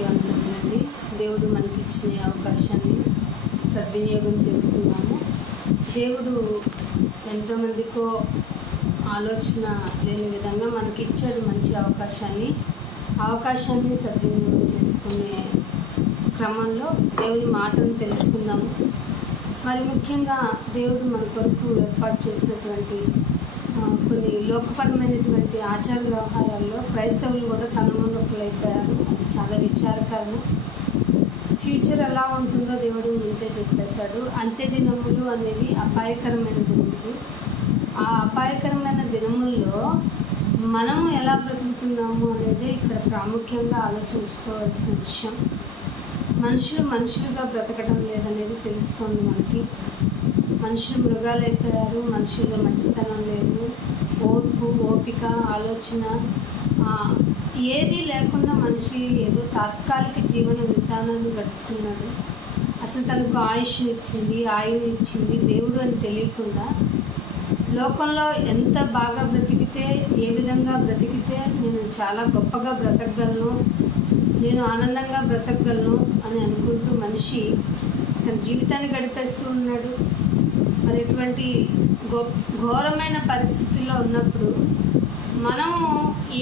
దేవునికి వందనములండి. దేవుడు మనకి ఇచ్చిన అవకాశాన్ని సద్వినియోగం చేసుకున్నాము. దేవుడు ఎంతోమందికో ఆలోచన లేని విధంగా మనకి ఇచ్చాడు మంచి అవకాశాన్ని సద్వినియోగం చేసుకునే క్రమంలో దేవుని మాటను తెలుసుకుందాము. మరి ముఖ్యంగా దేవుడు మన కొరకు ఏర్పాటు చేసినటువంటి కొన్ని లోకపరమైనటువంటి ఆచార వ్యవహారాల్లో క్రైస్తవులు కూడా తలమునకలైపోయారు. అది చాలా విచారకరం. ఫ్యూచర్ ఎలా ఉంటుందో దేవుడు ముందే చెప్పేశాడు. అంత్య దినములు అనేవి అపాయకరమైన దినములు. ఆ అపాయకరమైన దినముల్లో మనము ఎలా బ్రతుకుతున్నాము అనేది ఇక్కడ ప్రాముఖ్యంగా ఆలోచించుకోవాల్సిన విషయం. మనుషులుగా బ్రతకడం లేదనేది తెలుస్తోంది మనకి. మనుషులు మృగాలు అయిపోయారు. మనుషుల్లో మంచితనం లేదు, ఓపిక, ఆలోచన ఏదీ లేకుండా మనిషి ఏదో తాత్కాలిక జీవన విధానాన్ని గడుపుతున్నాడు. అసలు తనకు ఆయువుని ఇచ్చింది దేవుడు అని తెలియకుండా లోకంలో ఎంత బాగా బ్రతికితే, ఏ విధంగా బ్రతికితే నేను చాలా గొప్పగా బ్రతకగలను, నేను ఆనందంగా బ్రతకగలను అని అనుకుంటూ మనిషి తన జీవితాన్ని గడిపేస్తూ ఉన్నాడు. మరి ఇటువంటి ఘోరమైన పరిస్థితుల్లో ఉన్నప్పుడు మనము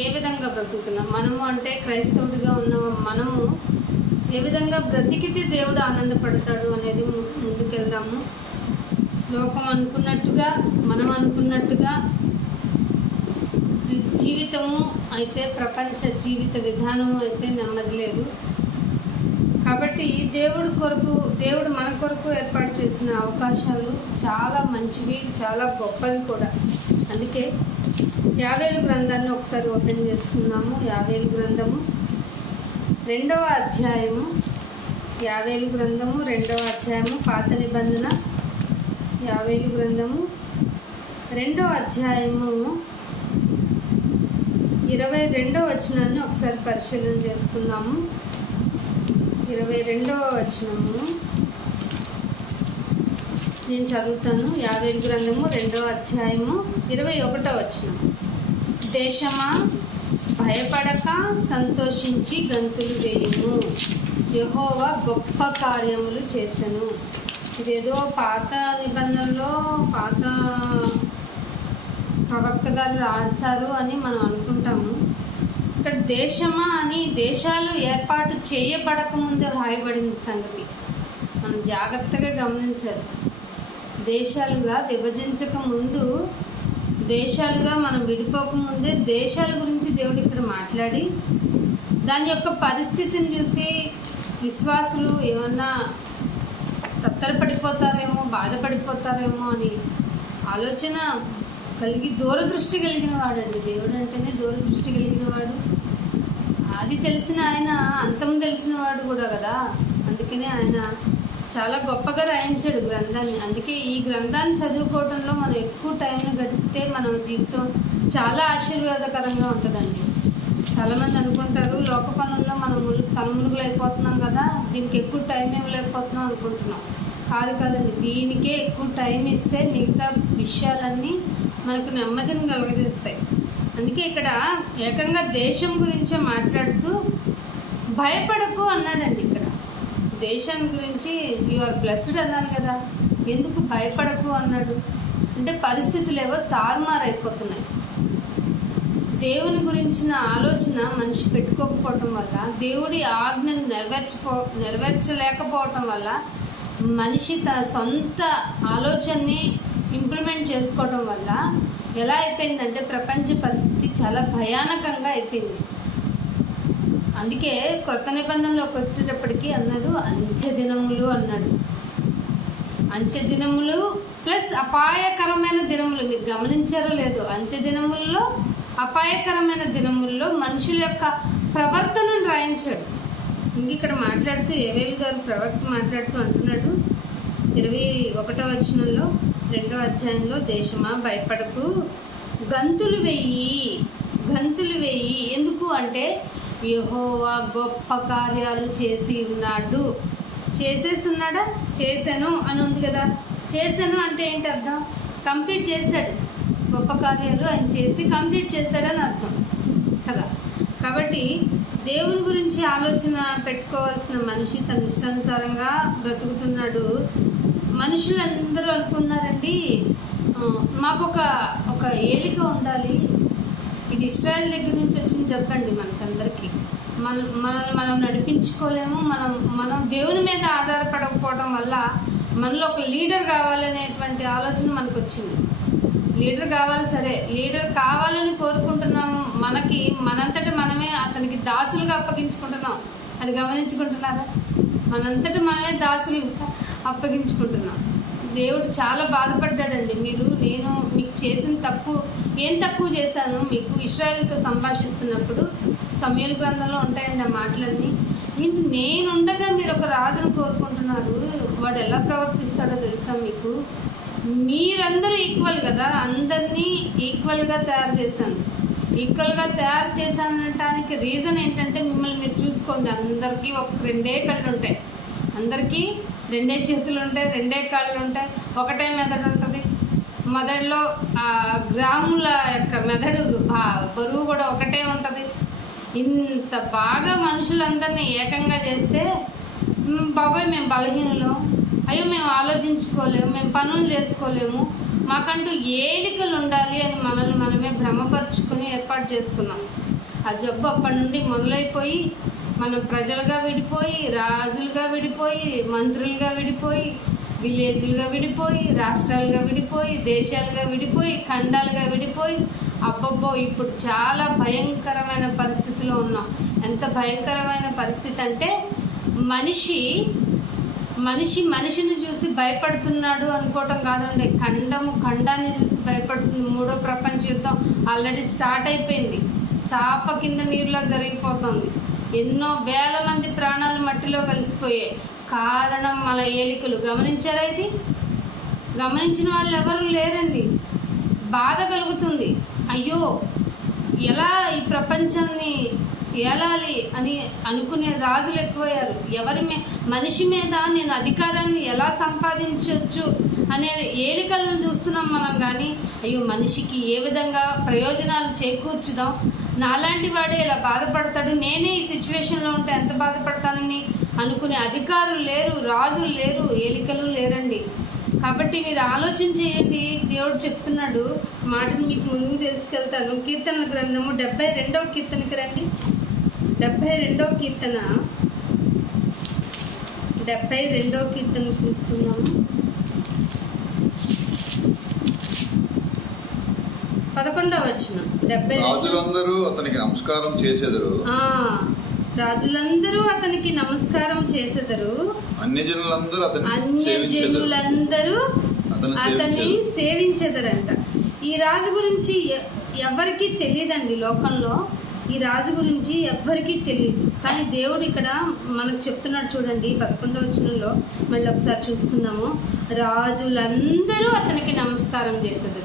ఏ విధంగా బ్రతుకుతున్నాం? మనము అంటే క్రైస్తవుడిగా ఉన్న మనము ఏ విధంగా బ్రతికితే దేవుడు ఆనందపడతాడు అనేది ముందుకెళ్దాము. లోకం అనుకున్నట్టుగా, మనం అనుకున్నట్టుగా జీవితము అయితే, ప్రపంచ జీవిత విధానము అయితే నెమ్మది లేదు. కాబట్టి దేవుడు మన కొరకు ఏర్పాటు చేసిన అవకాశాలు చాలా మంచివి, చాలా గొప్పవి కూడా. అందుకే యావేలు గ్రంథాన్ని ఒకసారి ఓపెన్ చేసుకున్నాము. యావేలు గ్రంథము 2వ అధ్యాయము, యావేలు గ్రంథము 2వ అధ్యాయము, పాత నిబంధన. యావేలు గ్రంథము 2వ అధ్యాయము 22వ వచనాన్ని ఒకసారి పరిశీలన చేసుకుందాము. 22వ వచనము నేను చదువుతాను. యావేలు గ్రంథము 2వ అధ్యాయము 21వ వచనం. దేశమా, భయపడక సంతోషించి గంతులు వేయుము, యెహోవా గొప్ప కార్యములు చేసెను. ఇదేదో పాత నిబంధనలో పాత ప్రవక్త గారు రాశారు అని మనం అనుకుంటాము. ఇక్కడ దేశమా అని దేశాలు ఏర్పాటు చేయబడక ముందే రాయబడిన సంగతి మనం జాగ్రత్తగా గమనించాలి. దేశాలుగా విభజించక ముందు, దేశాలుగా మనం విడిపోకముందే దేశాల గురించి దేవుడు ఇక్కడ మాట్లాడి దాని యొక్క పరిస్థితిని చూసి విశ్వాసులు ఏమన్నా తత్తరపడిపోతారేమో, బాధపడిపోతారేమో అని ఆలోచన కలిగి దూరదృష్టి కలిగిన వాడండి. దేవుడు అంటేనే దూరదృష్టి కలిగిన వాడు. అది తెలిసిన ఆయన అంతం తెలిసిన వాడు కూడా కదా. అందుకనే ఆయన చాలా గొప్పగా రాయించాడు గ్రంథాన్ని. అందుకే ఈ గ్రంథాన్ని చదువుకోవడంలో మనం ఎక్కువ టైంని గడిపితే మన జీవితం చాలా ఆశీర్వాదకరంగా ఉంటుందండి. చాలామంది అనుకుంటారు లోక పనుల్లో మనం తలమునుగులు అయిపోతున్నాం కదా, దీనికి ఎక్కువ టైం ఇవ్వలేకపోతున్నాం అనుకుంటున్నాం. కాదండి, దీనికే ఎక్కువ టైం ఇస్తే మిగతా విషయాలన్నీ మనకు నెమ్మదిని కలుగజేస్తాయి. అందుకే ఇక్కడ ఏకంగా దేశం గురించే మాట్లాడుతూ భయపడకు అన్నాడండి. ఇక్కడ దేశం గురించి యు ఆర్ బ్లెస్డ్ అన్నాను కదా, ఎందుకు భయపడకు అన్నాడు అంటే పరిస్థితులు ఏవో తారుమారైపోతున్నాయి. దేవుని గురించిన ఆలోచన మనిషి పెట్టుకోకపోవటం వల్ల, దేవుడి ఆజ్ఞను నెరవేర్చలేకపోవటం వల్ల మనిషి తన సొంత ఆలోచనని ఇంప్లిమెంట్ చేసుకోవడం వల్ల ఎలా అయిపోయిందంటే ప్రపంచ పరిస్థితి చాలా భయానకంగా అయిపోయింది. అందుకే క్రొత్త నిబంధనలోకి వచ్చేటప్పటికి అన్నాడు అంత్య దినములు అన్నాడు. అంత్య దినములు ప్లస్ అపాయకరమైన దినములు. మీరు గమనించారో లేదో, అంత్య దినముల్లో అపాయకరమైన దినముల్లో మనుషుల యొక్క ప్రవర్తనను రాయించాడు. ఇంక ఇక్కడ మాట్లాడుతూ యోవేలు గారు ప్రవక్త మాట్లాడుతూ అంటున్నాడు 21వ వచనంలో 2వ అధ్యాయంలో, దేశమా భయపడకు, గంతులు వెయ్యి. ఎందుకు అంటే యెహోవా గొప్ప కార్యాలు చేసి ఉన్నాడు. చేసేస్తున్నాడా? చేశాను అని ఉంది కదా. చేశాను అంటే ఏంటి అర్థం? కంప్లీట్ చేశాడు. గొప్ప కార్యాలు ఆయన చేసి కంప్లీట్ చేశాడని అర్థం కదా. కాబట్టి దేవుని గురించి ఆలోచన పెట్టుకోవాల్సిన మనిషి తన ఇష్టానుసారంగా బ్రతుకుతున్నాడు. మనుషులందరూ అనుకున్నారండి, మాకు ఒక ఏలిక ఉండాలి, ఇది ఇశ్రాయేల్ దగ్గర నుంచి వచ్చింది చెప్పండి మనకందరికీ. మనల్ని మనం నడిపించుకోలేము, మనం దేవుని మీద ఆధారపడకపోవడం వల్ల మనలో ఒక లీడర్ కావాలనేటువంటి ఆలోచన మనకు వచ్చింది. లీడర్ కావాలి, సరే లీడర్ కావాలని కోరుకుంటున్నాము, మనంతట మనమే అతనికి దాసులుగా అప్పగించుకుంటున్నాం. అది గమనించుకుంటున్నారా? మనంతట మనమే దాసులుగా అప్పగించుకుంటున్నాం. దేవుడు చాలా బాధపడ్డాడండి. నేను మీకు చేసిన ఏం తక్కువ చేశాను? మీకు ఇశ్రాయేలుతో సంభాషిస్తున్నప్పుడు సమూయేలు గ్రంథంలో ఉంటాయండి ఆ మాటలన్నీ. నేనుండగా మీరు ఒక రాజును కోరుకుంటున్నారు, వాడు ఎలా ప్రవర్తిస్తాడో తెలుసా మీకు? మీరందరూ ఈక్వల్ కదా, అందరినీ ఈక్వల్గా తయారు చేశాను. ఈక్వల్గా తయారు చేశానటానికి రీజన్ ఏంటంటే, మిమ్మల్ని మీరు చూసుకోండి, అందరికీ రెండే కళ్ళు ఉంటాయి, అందరికీ రెండే చేతులు ఉంటాయి, రెండే కాళ్ళు ఉంటాయి, ఒకటే మెదడు ఉంటుంది. మెదడులో గ్రాముల యొక్క మెదడు బరువు కూడా ఒకటే ఉంటుంది. ఇంత బాగా మనుషులందరినీ ఏకంగా చేస్తే, బాబాయ్ మేము బలహీనలం, అయ్యో మేము ఆలోచించుకోలేము, మేము పనులు చేసుకోలేము, మాకంటూ ఏలికలు ఉండాలి అని మనల్ని మనమే భ్రమపరుచుకొని ఏర్పాటు చేసుకున్నాం. ఆ జబ్బు అప్పటి నుండి మొదలైపోయి మనం ప్రజలుగా విడిపోయి, రాజులుగా విడిపోయి, మంత్రులుగా విడిపోయి, విలేజ్లుగా విడిపోయి, రాష్ట్రాలుగా విడిపోయి, దేశాలుగా విడిపోయి, ఖండాలుగా విడిపోయి, అబ్బబ్బో ఇప్పుడు చాలా భయంకరమైన పరిస్థితిలో ఉన్నాం. ఎంత భయంకరమైన పరిస్థితి అంటే, మనిషిని చూసి భయపడుతున్నాడు అనుకోవటం కాదండి, ఖండాన్ని చూసి భయపడుతుంది. 3వ ప్రపంచ యుద్ధం ఆల్రెడీ స్టార్ట్ అయిపోయింది, చాప కింద నీరులా జరిగిపోతుంది. ఎన్నో వేల మంది ప్రాణాలు మట్టిలో కలిసిపోయాయి. కారణం మన ఏలికలు. గమనించారా? ఇది గమనించిన వాళ్ళు ఎవరు లేరండి. బాధ కలుగుతుంది. అయ్యో ఎలా ఈ ప్రపంచాన్ని ఏలాలి అని అనుకునే రాజులు ఎక్కువయ్యారు. మనిషి మీద నేను అధికారాన్ని ఎలా సంపాదించవచ్చు అనే ఏలికలను చూస్తున్నాం మనం. కానీ అయ్యో మనిషికి ఏ విధంగా ప్రయోజనాలు చేకూర్చుదాం, నాలాంటి వాడే ఇలా బాధపడతాడు, నేనే ఈ సిచ్యువేషన్లో ఉంటే ఎంత బాధపడతానని అనుకునే అధికారులు లేరు, రాజులు లేరు, ఏలికలు లేరండి. కాబట్టి మీరు ఆలోచన చేయండి. దేవుడు చెప్తున్నాడు మాటను మీకు ముందుకు తీసుకెళ్తాను. కీర్తనల గ్రంథము 72వ కీర్తనకి రండి. 72వ కీర్తన 72వ కీర్తన చూస్తున్నాము. 11వ వచనం. రాజులందరూ అతనికి నమస్కారం చేసెదరు. రాజులందరూ అతనికి నమస్కారం చేసెదరు, అన్యజనులందరూ అతన్ని సేవించెదరంట. ఈ రాజు గురించి ఎవరికి తెలియదండి లోకంలో. ఈ రాజు గురించి ఎవ్వరికీ తెలియదు. కానీ దేవుడు ఇక్కడ మనకు చెప్తున్నాడు చూడండి, 11వ వచనంలో. మళ్ళీ ఒకసారి చూసుకుందాము. రాజులందరూ అతనికి నమస్కారం చేసేది.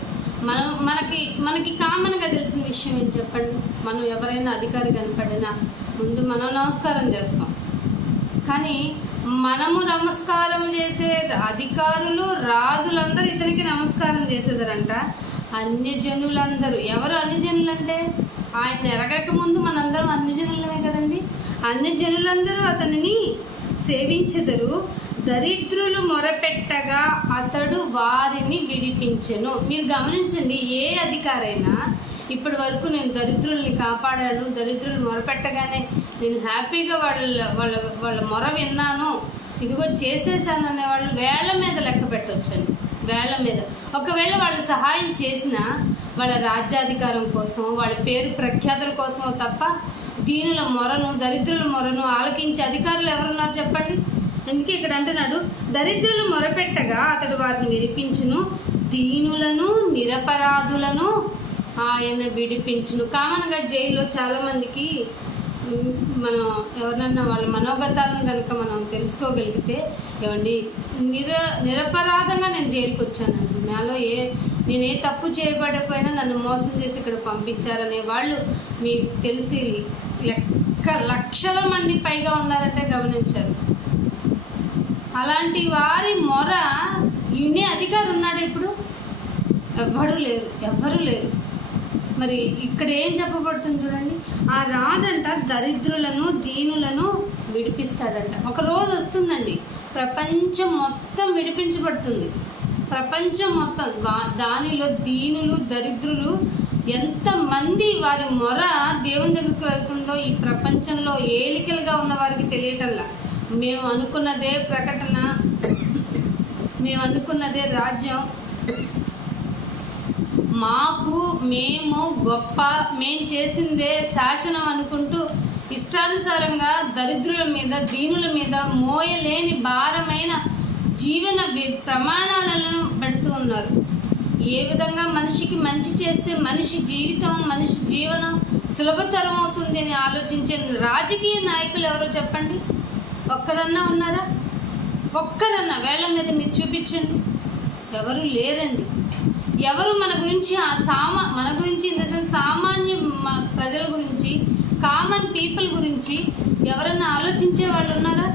మనకి కామన్గా తెలిసిన విషయం ఏంటి చెప్పండి? మనం ఎవరైనా అధికారి కనపడినా ముందు మనం నమస్కారం చేస్తాం. కానీ మనము నమస్కారం చేసే అధికారులు, రాజులందరూ ఇతనికి నమస్కారం చేసేదరంట. అన్యజనులందరూ. ఎవరు అన్యజనులు అంటే? ఆయన ఎరగక ముందు మనందరం అన్యజనులమే కదండి. అన్యజనులందరూ అతనిని సేవించెదరు. దరిద్రులు మొరపెట్టగా అతడు వారిని విడిపించెను. మీరు గమనించండి, ఏ అధికారైనా ఇప్పటి వరకు నేను దరిద్రుల్ని కాపాడాను, దరిద్రులు మొరపెట్టగానే నేను హ్యాపీగా వాళ్ళ మొర విన్నాను, ఇదిగో చేసేసాను అనేవాళ్ళు వేళ్ల మీద లెక్క పెట్టవచ్చండి, వేళ్ల మీద. ఒకవేళ వాళ్ళు సహాయం చేసినా వాళ్ళ రాజ్యాధికారం కోసం, వాళ్ళ పేరు ప్రఖ్యాతుల కోసమో తప్ప దీనుల మొరను, దరిద్రుల మొరను ఆలకించే అధికారులు ఎవరున్నారు చెప్పండి? అందుకే ఇక్కడ అంటున్నాడు, దరిద్రులు మొరపెట్టగా అతడు వారిని విడిపించును, దీనులను నిరపరాధులను ఆయన విడిపించును. కామన్గా జైల్లో చాలామందికి మనం ఎవరినన్నా వాళ్ళ మనోగతాలను కనుక మనం తెలుసుకోగలిగితే, ఏమండి నిరపరాధంగా నేను జైలుకి వచ్చానండి, నేనే తప్పు చేయబడకపోయినా నన్ను మోసం చేసి ఇక్కడ పంపించారనే వాళ్ళు మీకు తెలిసి లక్షల మంది పైగా ఉన్నారంటే గమనించారు. అలాంటి వారి మొర వినే అధికారి ఉన్నాడు ఇప్పుడు? ఎవ్వరూ లేరు. మరి ఇక్కడ ఏం చెప్పబడుతుంది చూడండి, ఆ రాజు అంట దరిద్రులను దీనులను విడిపిస్తాడంట. ఒక రోజు వస్తుందండి, ప్రపంచం మొత్తం విడిపించబడుతుంది. ప్రపంచం మొత్తం దానిలో దీనులు దరిద్రులు ఎంతమంది వారి మొర దేవుని దగ్గరికి వెళ్తుందో ఈ ప్రపంచంలో ఏలికలుగా ఉన్న వారికి తెలియటంలా. మేము అనుకున్నదే ప్రకటన, మేము అనుకున్నదే రాజ్యం, మేము గొప్ప, మేము చేసిందే శాసనం అనుకుంటూ ఇష్టానుసారంగా దరిద్రుల మీద దీనుల మీద మోయలేని భారమైన జీవన ప్రమాణాలను పెడుతూ ఉన్నారు. ఏ విధంగా మనిషికి మంచి చేస్తే మనిషి జీవితం, మనిషి జీవనం సులభతరం అవుతుంది అని ఆలోచించే రాజకీయ నాయకులు ఎవరో చెప్పండి? ఒక్కరన్నా ఉన్నారా? ఒక్కరన్నా వేళ్ల మీద మీరు చూపించండి. ఎవరు లేరండి. ఎవరు మన గురించి మన గురించి ఇన్ ద సెన్స్ సామాన్య ప్రజల గురించి, కామన్ పీపుల్ గురించి ఎవరన్నా ఆలోచించే వాళ్ళు ఉన్నారా?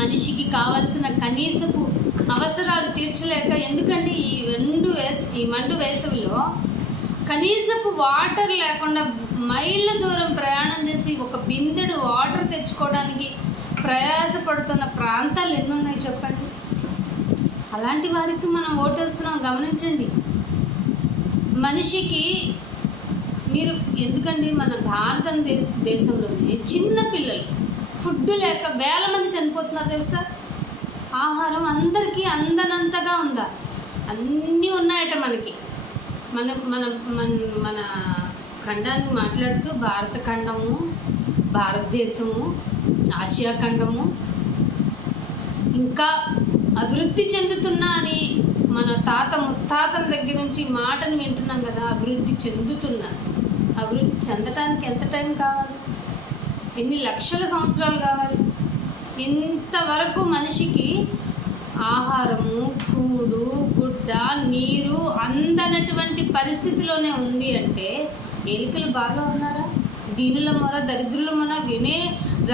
మనిషికి కావలసిన కనీసపు అవసరాలు తీర్చలేక, ఎందుకండి ఈ మండు వేసవిలో కనీసపు వాటర్ లేకుండా మైళ్ళ దూరం ప్రయాణం చేసి ఒక బిందెడు వాటర్ తెచ్చుకోవడానికి ప్రయాసపడుతున్న ప్రాంతాలు ఎన్నున్నాయి చెప్పండి? అలాంటి వారికి మనం ఓటేస్తున్నాం. గమనించండి. మనిషికి మీరు ఎందుకండి మన భారతదేశంలోనే చిన్న పిల్లలు ఫుడ్ లేక వేల మంది చనిపోతున్నారు తెలుసా? ఆహారం అందరికీ అందనంతగా ఉందా? అన్నీ ఉన్నాయట మనకి. మన మన మన మన ఖండాన్ని మాట్లాడుతూ భారత ఖండము, భారతదేశము, ఆసియా ఖండము ఇంకా అభివృద్ధి చెందుతున్నా అని మన ముత్తాతల దగ్గర నుంచి మాటను వింటున్నాం కదా. అభివృద్ధి చెందటానికి ఎంత టైం కావాలి? ఎన్ని లక్షల సంవత్సరాలు కావాలి? ఇంతవరకు మనిషికి ఆహారము, కూడు, గుడ్డ, నీరు అందనటువంటి పరిస్థితిలోనే ఉంది అంటే ఏలికలు బాగా ఉన్నారా? దీనుల మొర, దరిద్రుల మొర వినే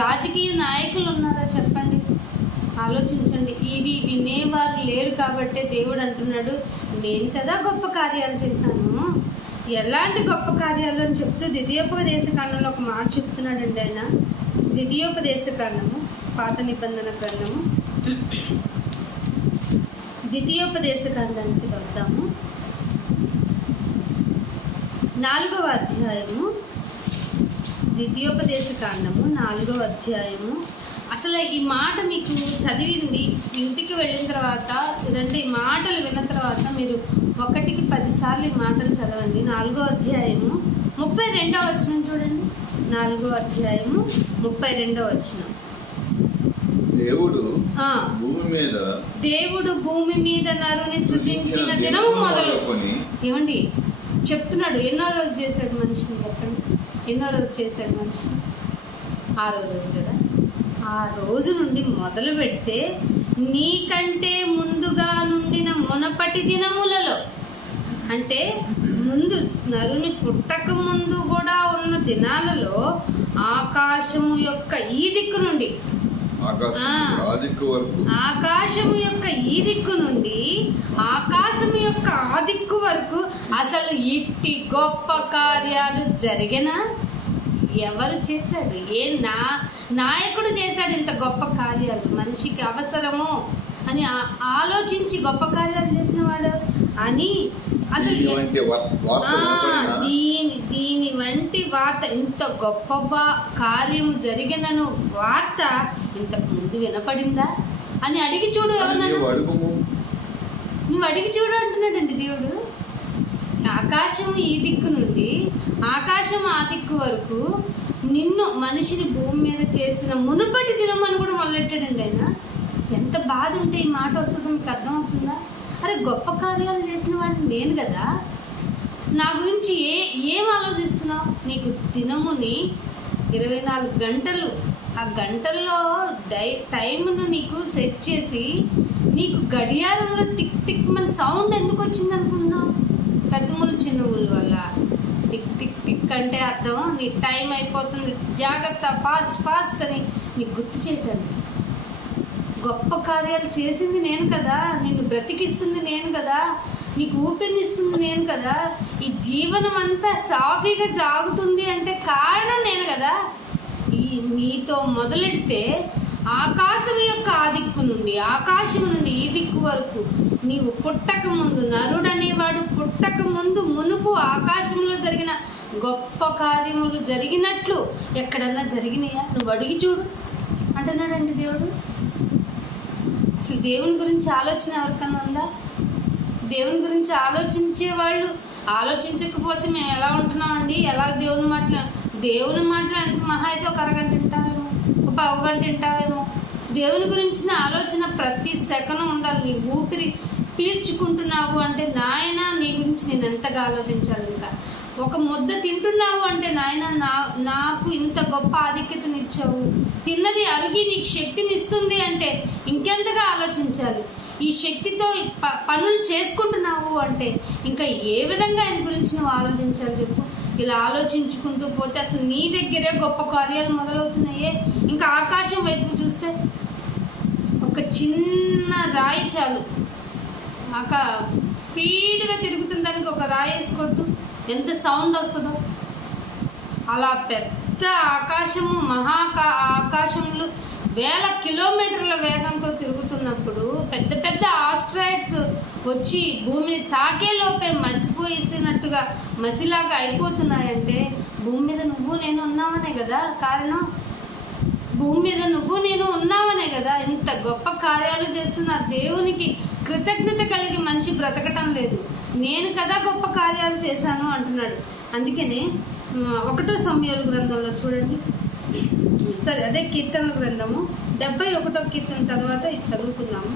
రాజకీయ నాయకులు ఉన్నారా చెప్పండి? ఆలోచించండి. ఇవి వినేవారు లేరు కాబట్టే దేవుడు అంటున్నాడు, నేను కదా గొప్ప కార్యాలు చేశాను. ఎలాంటి గొప్ప కార్యాలు అని చెప్తూ ద్వితీయోపదేశ కాండంలో ఒక మాట చెప్తున్నాడండి ఆయన. ద్వితీయోపదేశ కాండము, పాత నిబంధన గ్రంథము, ద్వితీయోపదేశ కాండానికి వద్దాము. 4వ అధ్యాయము, ద్వితీయోపదేశ కాండము 4వ అధ్యాయము. అసలు ఈ మాట మీకు చదివింది ఇంటికి వెళ్ళిన తర్వాత, లేదంటే ఈ మాటలు విన్న తర్వాత మీరు 1కి 10 సార్లు ఈ మాటలు చదవండి. 4వ అధ్యాయము 32వ వచనం చూడండి. 4వ అధ్యాయము 32వ వచనం. దేవుడు భూమి మీద నరుని సృజించిన దినము మొదలు. ఏమండి చెప్తున్నాడు, ఎన్నో రోజు చేశాడు మనిషిని చెప్పండి? ఎన్నో రోజు చేశాడు మనిషిని? 6వ రోజు కదా. ఆ రోజు నుండి మొదలు పెడితే నీకంటే ముందుగా నుండిన మునపటి దినములలో, అంటే ముందు నరుని పుట్టక ముందు కూడా ఉన్న దినాలలో ఆకాశము యొక్క ఈ దిక్కు నుండి, ఆకాశము యొక్క ఈ దిక్కు నుండి ఆకాశము యొక్క ఆ దిక్కు వరకు అసలు ఇట్టి గొప్ప కార్యాలు జరిగినా ఎవరు చేశాడు? నాయకుడు చేశాడు ఇంత గొప్ప కార్యాలు? మనిషికి అవసరము అని ఆలోచించి గొప్ప కార్యాలు చేసిన వాడు అని అసలు దీని వంటి వార్త, ఇంత గొప్ప కార్యము జరిగినను వార్త ఇంతకు ముందు వినపడిందా అని అడిగి చూడు. ఎవరన్నా నువ్వు అడిగి చూడు అంటున్నాడండి దేవుడు. ఆకాశం ఈ దిక్కు నుండి ఆకాశం ఆ దిక్కు వరకు నిన్ను మనిషిని భూమి మీద చేసిన మునుపటి దినం అని కూడా మొదలెట్టాడండి ఆయన. ఎంత బాధ ఉంటే ఈ మాట వస్తుందో మీకు అర్థమవుతుందా? అరే గొప్ప కార్యాలు చేసిన వాడిని నేను కదా, నా గురించి ఏం ఆలోచిస్తున్నావు? నీకు దినముని 24 గంటలు, ఆ గంటల్లో టైంను నీకు సెట్ చేసి నీకు గడియారంలో టిక్ టిక్ మన సౌండ్ ఎందుకు వచ్చింది అనుకున్నావు? పెద్దములు చిన్నములు వల్ల. టిక్ టిక్ టిక్ అంటే అర్థం నీ టైం అయిపోతుంది, జాగ్రత్త, ఫాస్ట్ ఫాస్ట్ అని నీకు గుర్తు చేయటానికి. గొప్ప కార్యాలు చేసింది నేను కదా, నిన్ను బ్రతికిస్తుంది నేను కదా, నీకు ఊపిరినిస్తుంది నేను కదా, ఈ జీవనం అంతా సాఫీగా సాగుతుంది అంటే కారణం నేను కదా. ఈ నీతో మొదలెడితే ఆకాశం యొక్క ఆ దిక్కు నుండి ఆకాశం నుండి ఈ దిక్కు వరకు నీవు పుట్టక ముందు, నరుడు అనేవాడు పుట్టక ముందు మునుపు ఆకాశంలో జరిగిన గొప్ప కార్యములు జరిగినట్లు ఎక్కడన్నా జరిగినాయా? నువ్వు అడిగి చూడు అంటున్నాడండి దేవుడు. అసలు దేవుని గురించి ఆలోచన ఎవరికన్నా ఉందా? దేవుని గురించి ఆలోచించే వాళ్ళు ఆలోచించకపోతే మేము ఎలా ఉంటున్నామండి? ఎలా దేవుని మాటలు మహా అయితే ఒక అరగంట వింటావేమో, ఒక పావు గంట వింటావేమో. దేవుని గురించిన ఆలోచన ప్రతి సెకను ఉండాలి. నీ ఊపిరి పీల్చుకుంటున్నావు అంటే నాయన నీ గురించి నేను ఎంతగా ఆలోచించాలి. ఇంకా ఒక ముద్ద తింటున్నావు అంటే నాయన నాకు ఇంత గొప్ప ఆధిక్యతనిచ్చావు, తిన్నది అరిగి నీకు శక్తిని ఇస్తుంది అంటే ఇంకెంతగా ఆలోచించాలి. ఈ శక్తితో పనులు చేసుకుంటున్నావు అంటే ఇంకా ఏ విధంగా ఆయన గురించి నువ్వు ఆలోచించాలి చెప్పు. ఇలా ఆలోచించుకుంటూ పోతే అసలు నీ దగ్గరే గొప్ప కార్యాలు మొదలవుతున్నాయే. ఇంకా ఆకాశం వైపు చూస్తే ఒక చిన్న రాయి చాలు, స్పీడ్గా తిరుగుతుంది, దానికి ఒక రాయి వేసుకొట్టు ఎంత సౌండ్ వస్తుందో. అలా పెద్ద ఆకాశము ఆకాశంలో వేల కిలోమీటర్ల వేగంతో తిరుగుతున్నప్పుడు పెద్ద పెద్ద ఆస్ట్రాయిడ్స్ వచ్చి భూమిని తాకే లోపే మసిపోయేసినట్టుగా మసిలాగా అయిపోతున్నాయంటే భూమి మీద నువ్వు నేను ఉన్నావనే కదా కారణం. భూమి మీద నువ్వు నేను ఉన్నావనే కదా. ఇంత గొప్ప కార్యాలు చేస్తున్న దేవునికి కృతజ్ఞత కలిగి మనిషి బ్రతకటం లేదు. నేను కదా గొప్ప కార్యాలు చేశాను అంటున్నాడు. అందుకనే 1 సమూయేలు గ్రంథంలో చూడండి. సరే, అదే కీర్తనల గ్రంథము 71వ కీర్తన చదివాక ఇది చదువుకుందాము.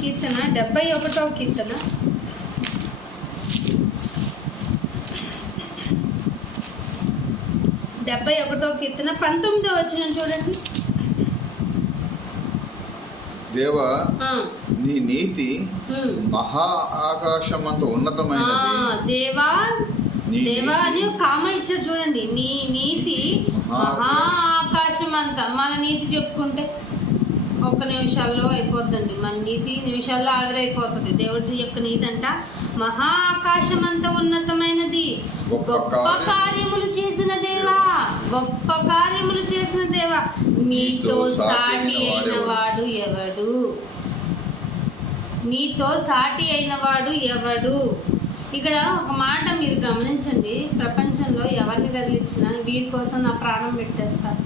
కీర్తన 71వ కీర్తన 71వ కీర్తన 19వ వచనం చూడండి. దేవా నీ నీతి మహా ఆకాశమంత ఉన్నతమైనది. దేవా దేవా అని కామ ఇచ్చాడు చూడండి. నీ నీతి మహా ఆకాశం అంతా. మన నీతి చెప్పుకుంటే 1 నిమిషాల్లో అయిపోద్దండి. మన నీతి నిమిషాల్లో ఆవిరైపోతుంది. దేవుడి యొక్క నీతి అంట మహా ఆకాశం అంత ఉన్నతమైనది. గొప్ప కార్యములు చేసిన దేవా, గొప్ప కార్యములు చేసిన దేవా, నీతో సాటి అయిన వాడు ఎవడు? నీతో సాటి అయిన వాడు ఎవడు? ఇక్కడ ఒక మాట మీరు గమనించండి. ప్రపంచంలో ఎవరిని కదిలించినా వీరి కోసం నా ప్రాణం పెట్టేస్తారు.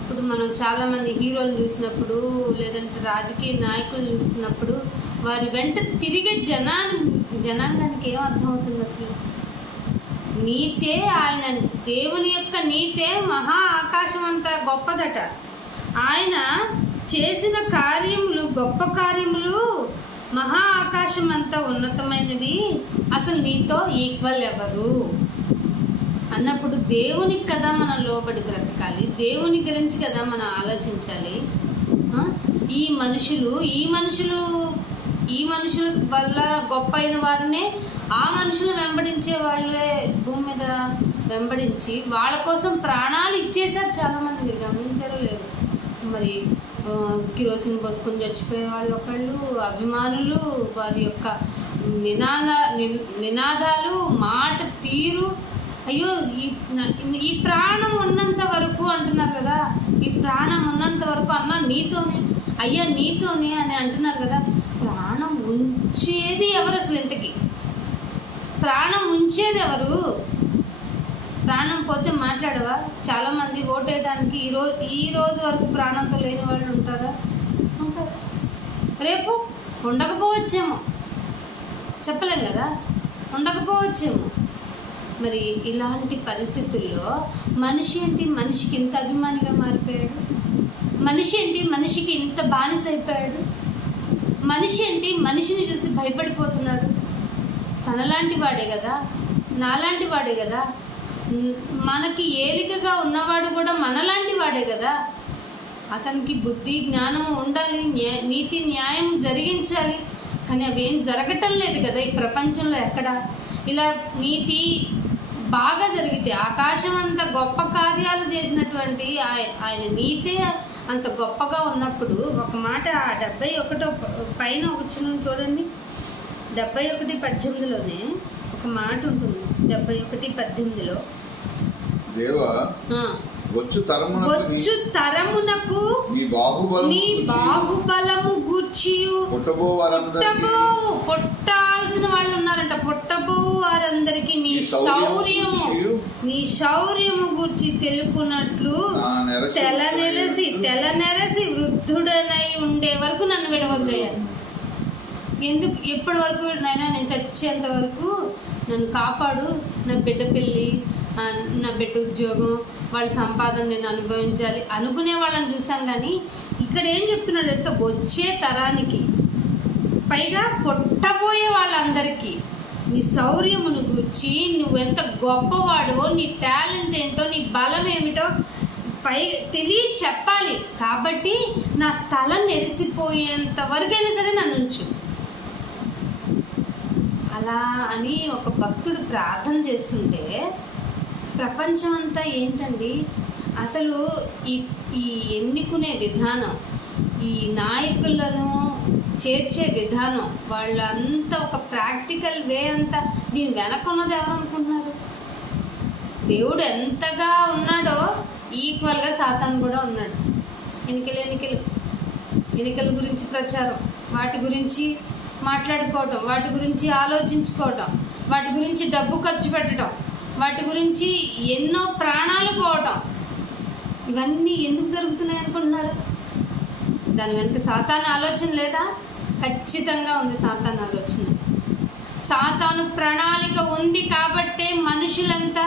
ఇప్పుడు మనం చాలామంది హీరోలు చూసినప్పుడు లేదంటే రాజకీయ నాయకులు చూస్తున్నప్పుడు వారి వెంట తిరిగే జనాంగానికి ఏం అర్థమవుతుంది? అసలు నీతే ఆయన, దేవుని యొక్క నీతే మహా ఆకాశం అంత గొప్పదట. ఆయన చేసిన కార్యములు, గొప్ప కార్యములు మహా ఆకాశం అంతా ఉన్నతమైనవి. అసలు నీతో ఈక్వల్ ఎవరు అన్నప్పుడు దేవునికి కదా మనం లోబడి బ్రతకాలి. దేవుని గురించి కదా మనం ఆలోచించాలి. ఈ మనుషుల వల్ల గొప్ప అయిన వారినే ఆ మనుషులు వెంబడించే వాళ్ళే భూమి మీద వెంబడించి వాళ్ళ కోసం ప్రాణాలు ఇచ్చేసారు చాలామంది. మీరు గమనించారో లేదు మరి? కిరోసిన్ పోసుకొని చచ్చిపోయే వాళ్ళు ఒకళ్ళు, అభిమానులు, వారి యొక్క నినాదాలు, మాట తీరు. అయ్యో ఈ ప్రాణం ఉన్నంత వరకు అంటున్నారు కదా, ఈ ప్రాణం ఉన్నంత వరకు అన్న నీతోనే, అయ్యా నీతోనే అని అంటున్నారు కదా. ప్రాణం ఉంచేది ఎవరు అసలు? ఇంతకి ప్రాణం ఉంచేది ఎవరు? ప్రాణం పోతే మాట్లాడవా? చాలామంది ఓటేయడానికి ఈ రోజు వరకు ప్రాణంతో లేని వాళ్ళు ఉంటారా? ఉంటారు. రేపు ఉండకపోవచ్చేమో, చెప్పలేం కదా, ఉండకపోవచ్చేమో. మరి ఇలాంటి పరిస్థితుల్లో మనిషి ఏంటి మనిషికి ఇంత అభిమానిగా మారిపోయాడు? మనిషి ఏంటి మనిషికి ఇంత బానిస అయిపోయాడు? మనిషి ఏంటి మనిషిని చూసి భయపడిపోతున్నాడు? తనలాంటి వాడే కదా, నాలాంటి వాడే కదా, మనకి ఏలికగా ఉన్నవాడు కూడా మనలాంటి వాడే కదా. అతనికి బుద్ధి జ్ఞానము ఉండాలి, నీతి న్యాయం జరిగించాలి. కానీ అవేం జరగటం లేదు కదా ఈ ప్రపంచంలో. ఎక్కడ ఇలా నీతి బాగా జరిగితే, ఆకాశం అంత గొప్ప కార్యాలు చేసినటువంటి ఆయన నీతే అంత గొప్పగా ఉన్నప్పుడు ఒక మాట 71 పైన ఒక చిన్న చూడండి, 71:18లోనే ఒక మాట ఉంటుంది. 71:18లో దేవా వచ్చు తరమునకు నీ బాహుబలము గూర్చి పుట్టాల్సిన వాళ్ళు ఉన్నారంట. పుట్టబో వారందరికి నీ శౌర్యము గూర్చి తెలుపునట్లు తెల నెరసి వృద్ధుడనై ఉండే వరకు నన్ను విడవద్దయ్యాను. ఎందుకు? ఎప్పటి వరకు నైనా నేను చచ్చేంత వరకు నన్ను కాపాడు, నా బిడ్డ పెళ్ళి, నా బిడ్డ ఉద్యోగం, వాళ్ళ సంపాదన నేను అనుభవించాలి అనుకునే వాళ్ళని చూసాం. కానీ ఇక్కడ ఏం చెప్తున్నాడు తెలుసా? వచ్చే తరానికి, పైగా పుట్టబోయే వాళ్ళందరికీ నీ శౌర్యమును గురించి, నువ్వెంత గొప్పవాడో, నీ టాలెంట్ ఏంటో, నీ బలం ఏమిటో తెలియ చెప్పాలి. కాబట్టి నా తల నెరిసిపోయేంత వరకైనా సరే నన్ను ఉంచు అలా అని ఒక భక్తుడు ప్రార్థన చేస్తుంటే, ప్రపంచం అంతా ఏంటండి అసలు ఈ ఎన్నుకునే విధానం, ఈ నాయకులను చేర్చే విధానం, వాళ్ళంతా ఒక ప్రాక్టికల్ వే అంతా దీని వెనక ఉన్నది ఎవరు అనుకుంటున్నారు? దేవుడు ఎంతగా ఉన్నాడో ఈక్వల్గా సాతాను కూడా ఉన్నాడు. ఎన్నికల గురించి ప్రచారం, వాటి గురించి మాట్లాడుకోవటం, వాటి గురించి ఆలోచించుకోవటం, వాటి గురించి డబ్బు ఖర్చు పెట్టడం, వాటి గురించి ఎన్నో ప్రాణాలు పోవటం, ఇవన్నీ ఎందుకు జరుగుతున్నాయి అనుకుంటున్నారు? దాని వెనుక సాతాను ఆలోచన లేదా? ఖచ్చితంగా ఉంది సాతాను ఆలోచన. సాతాను ప్రణాళిక ఉంది కాబట్టే మనుషులంతా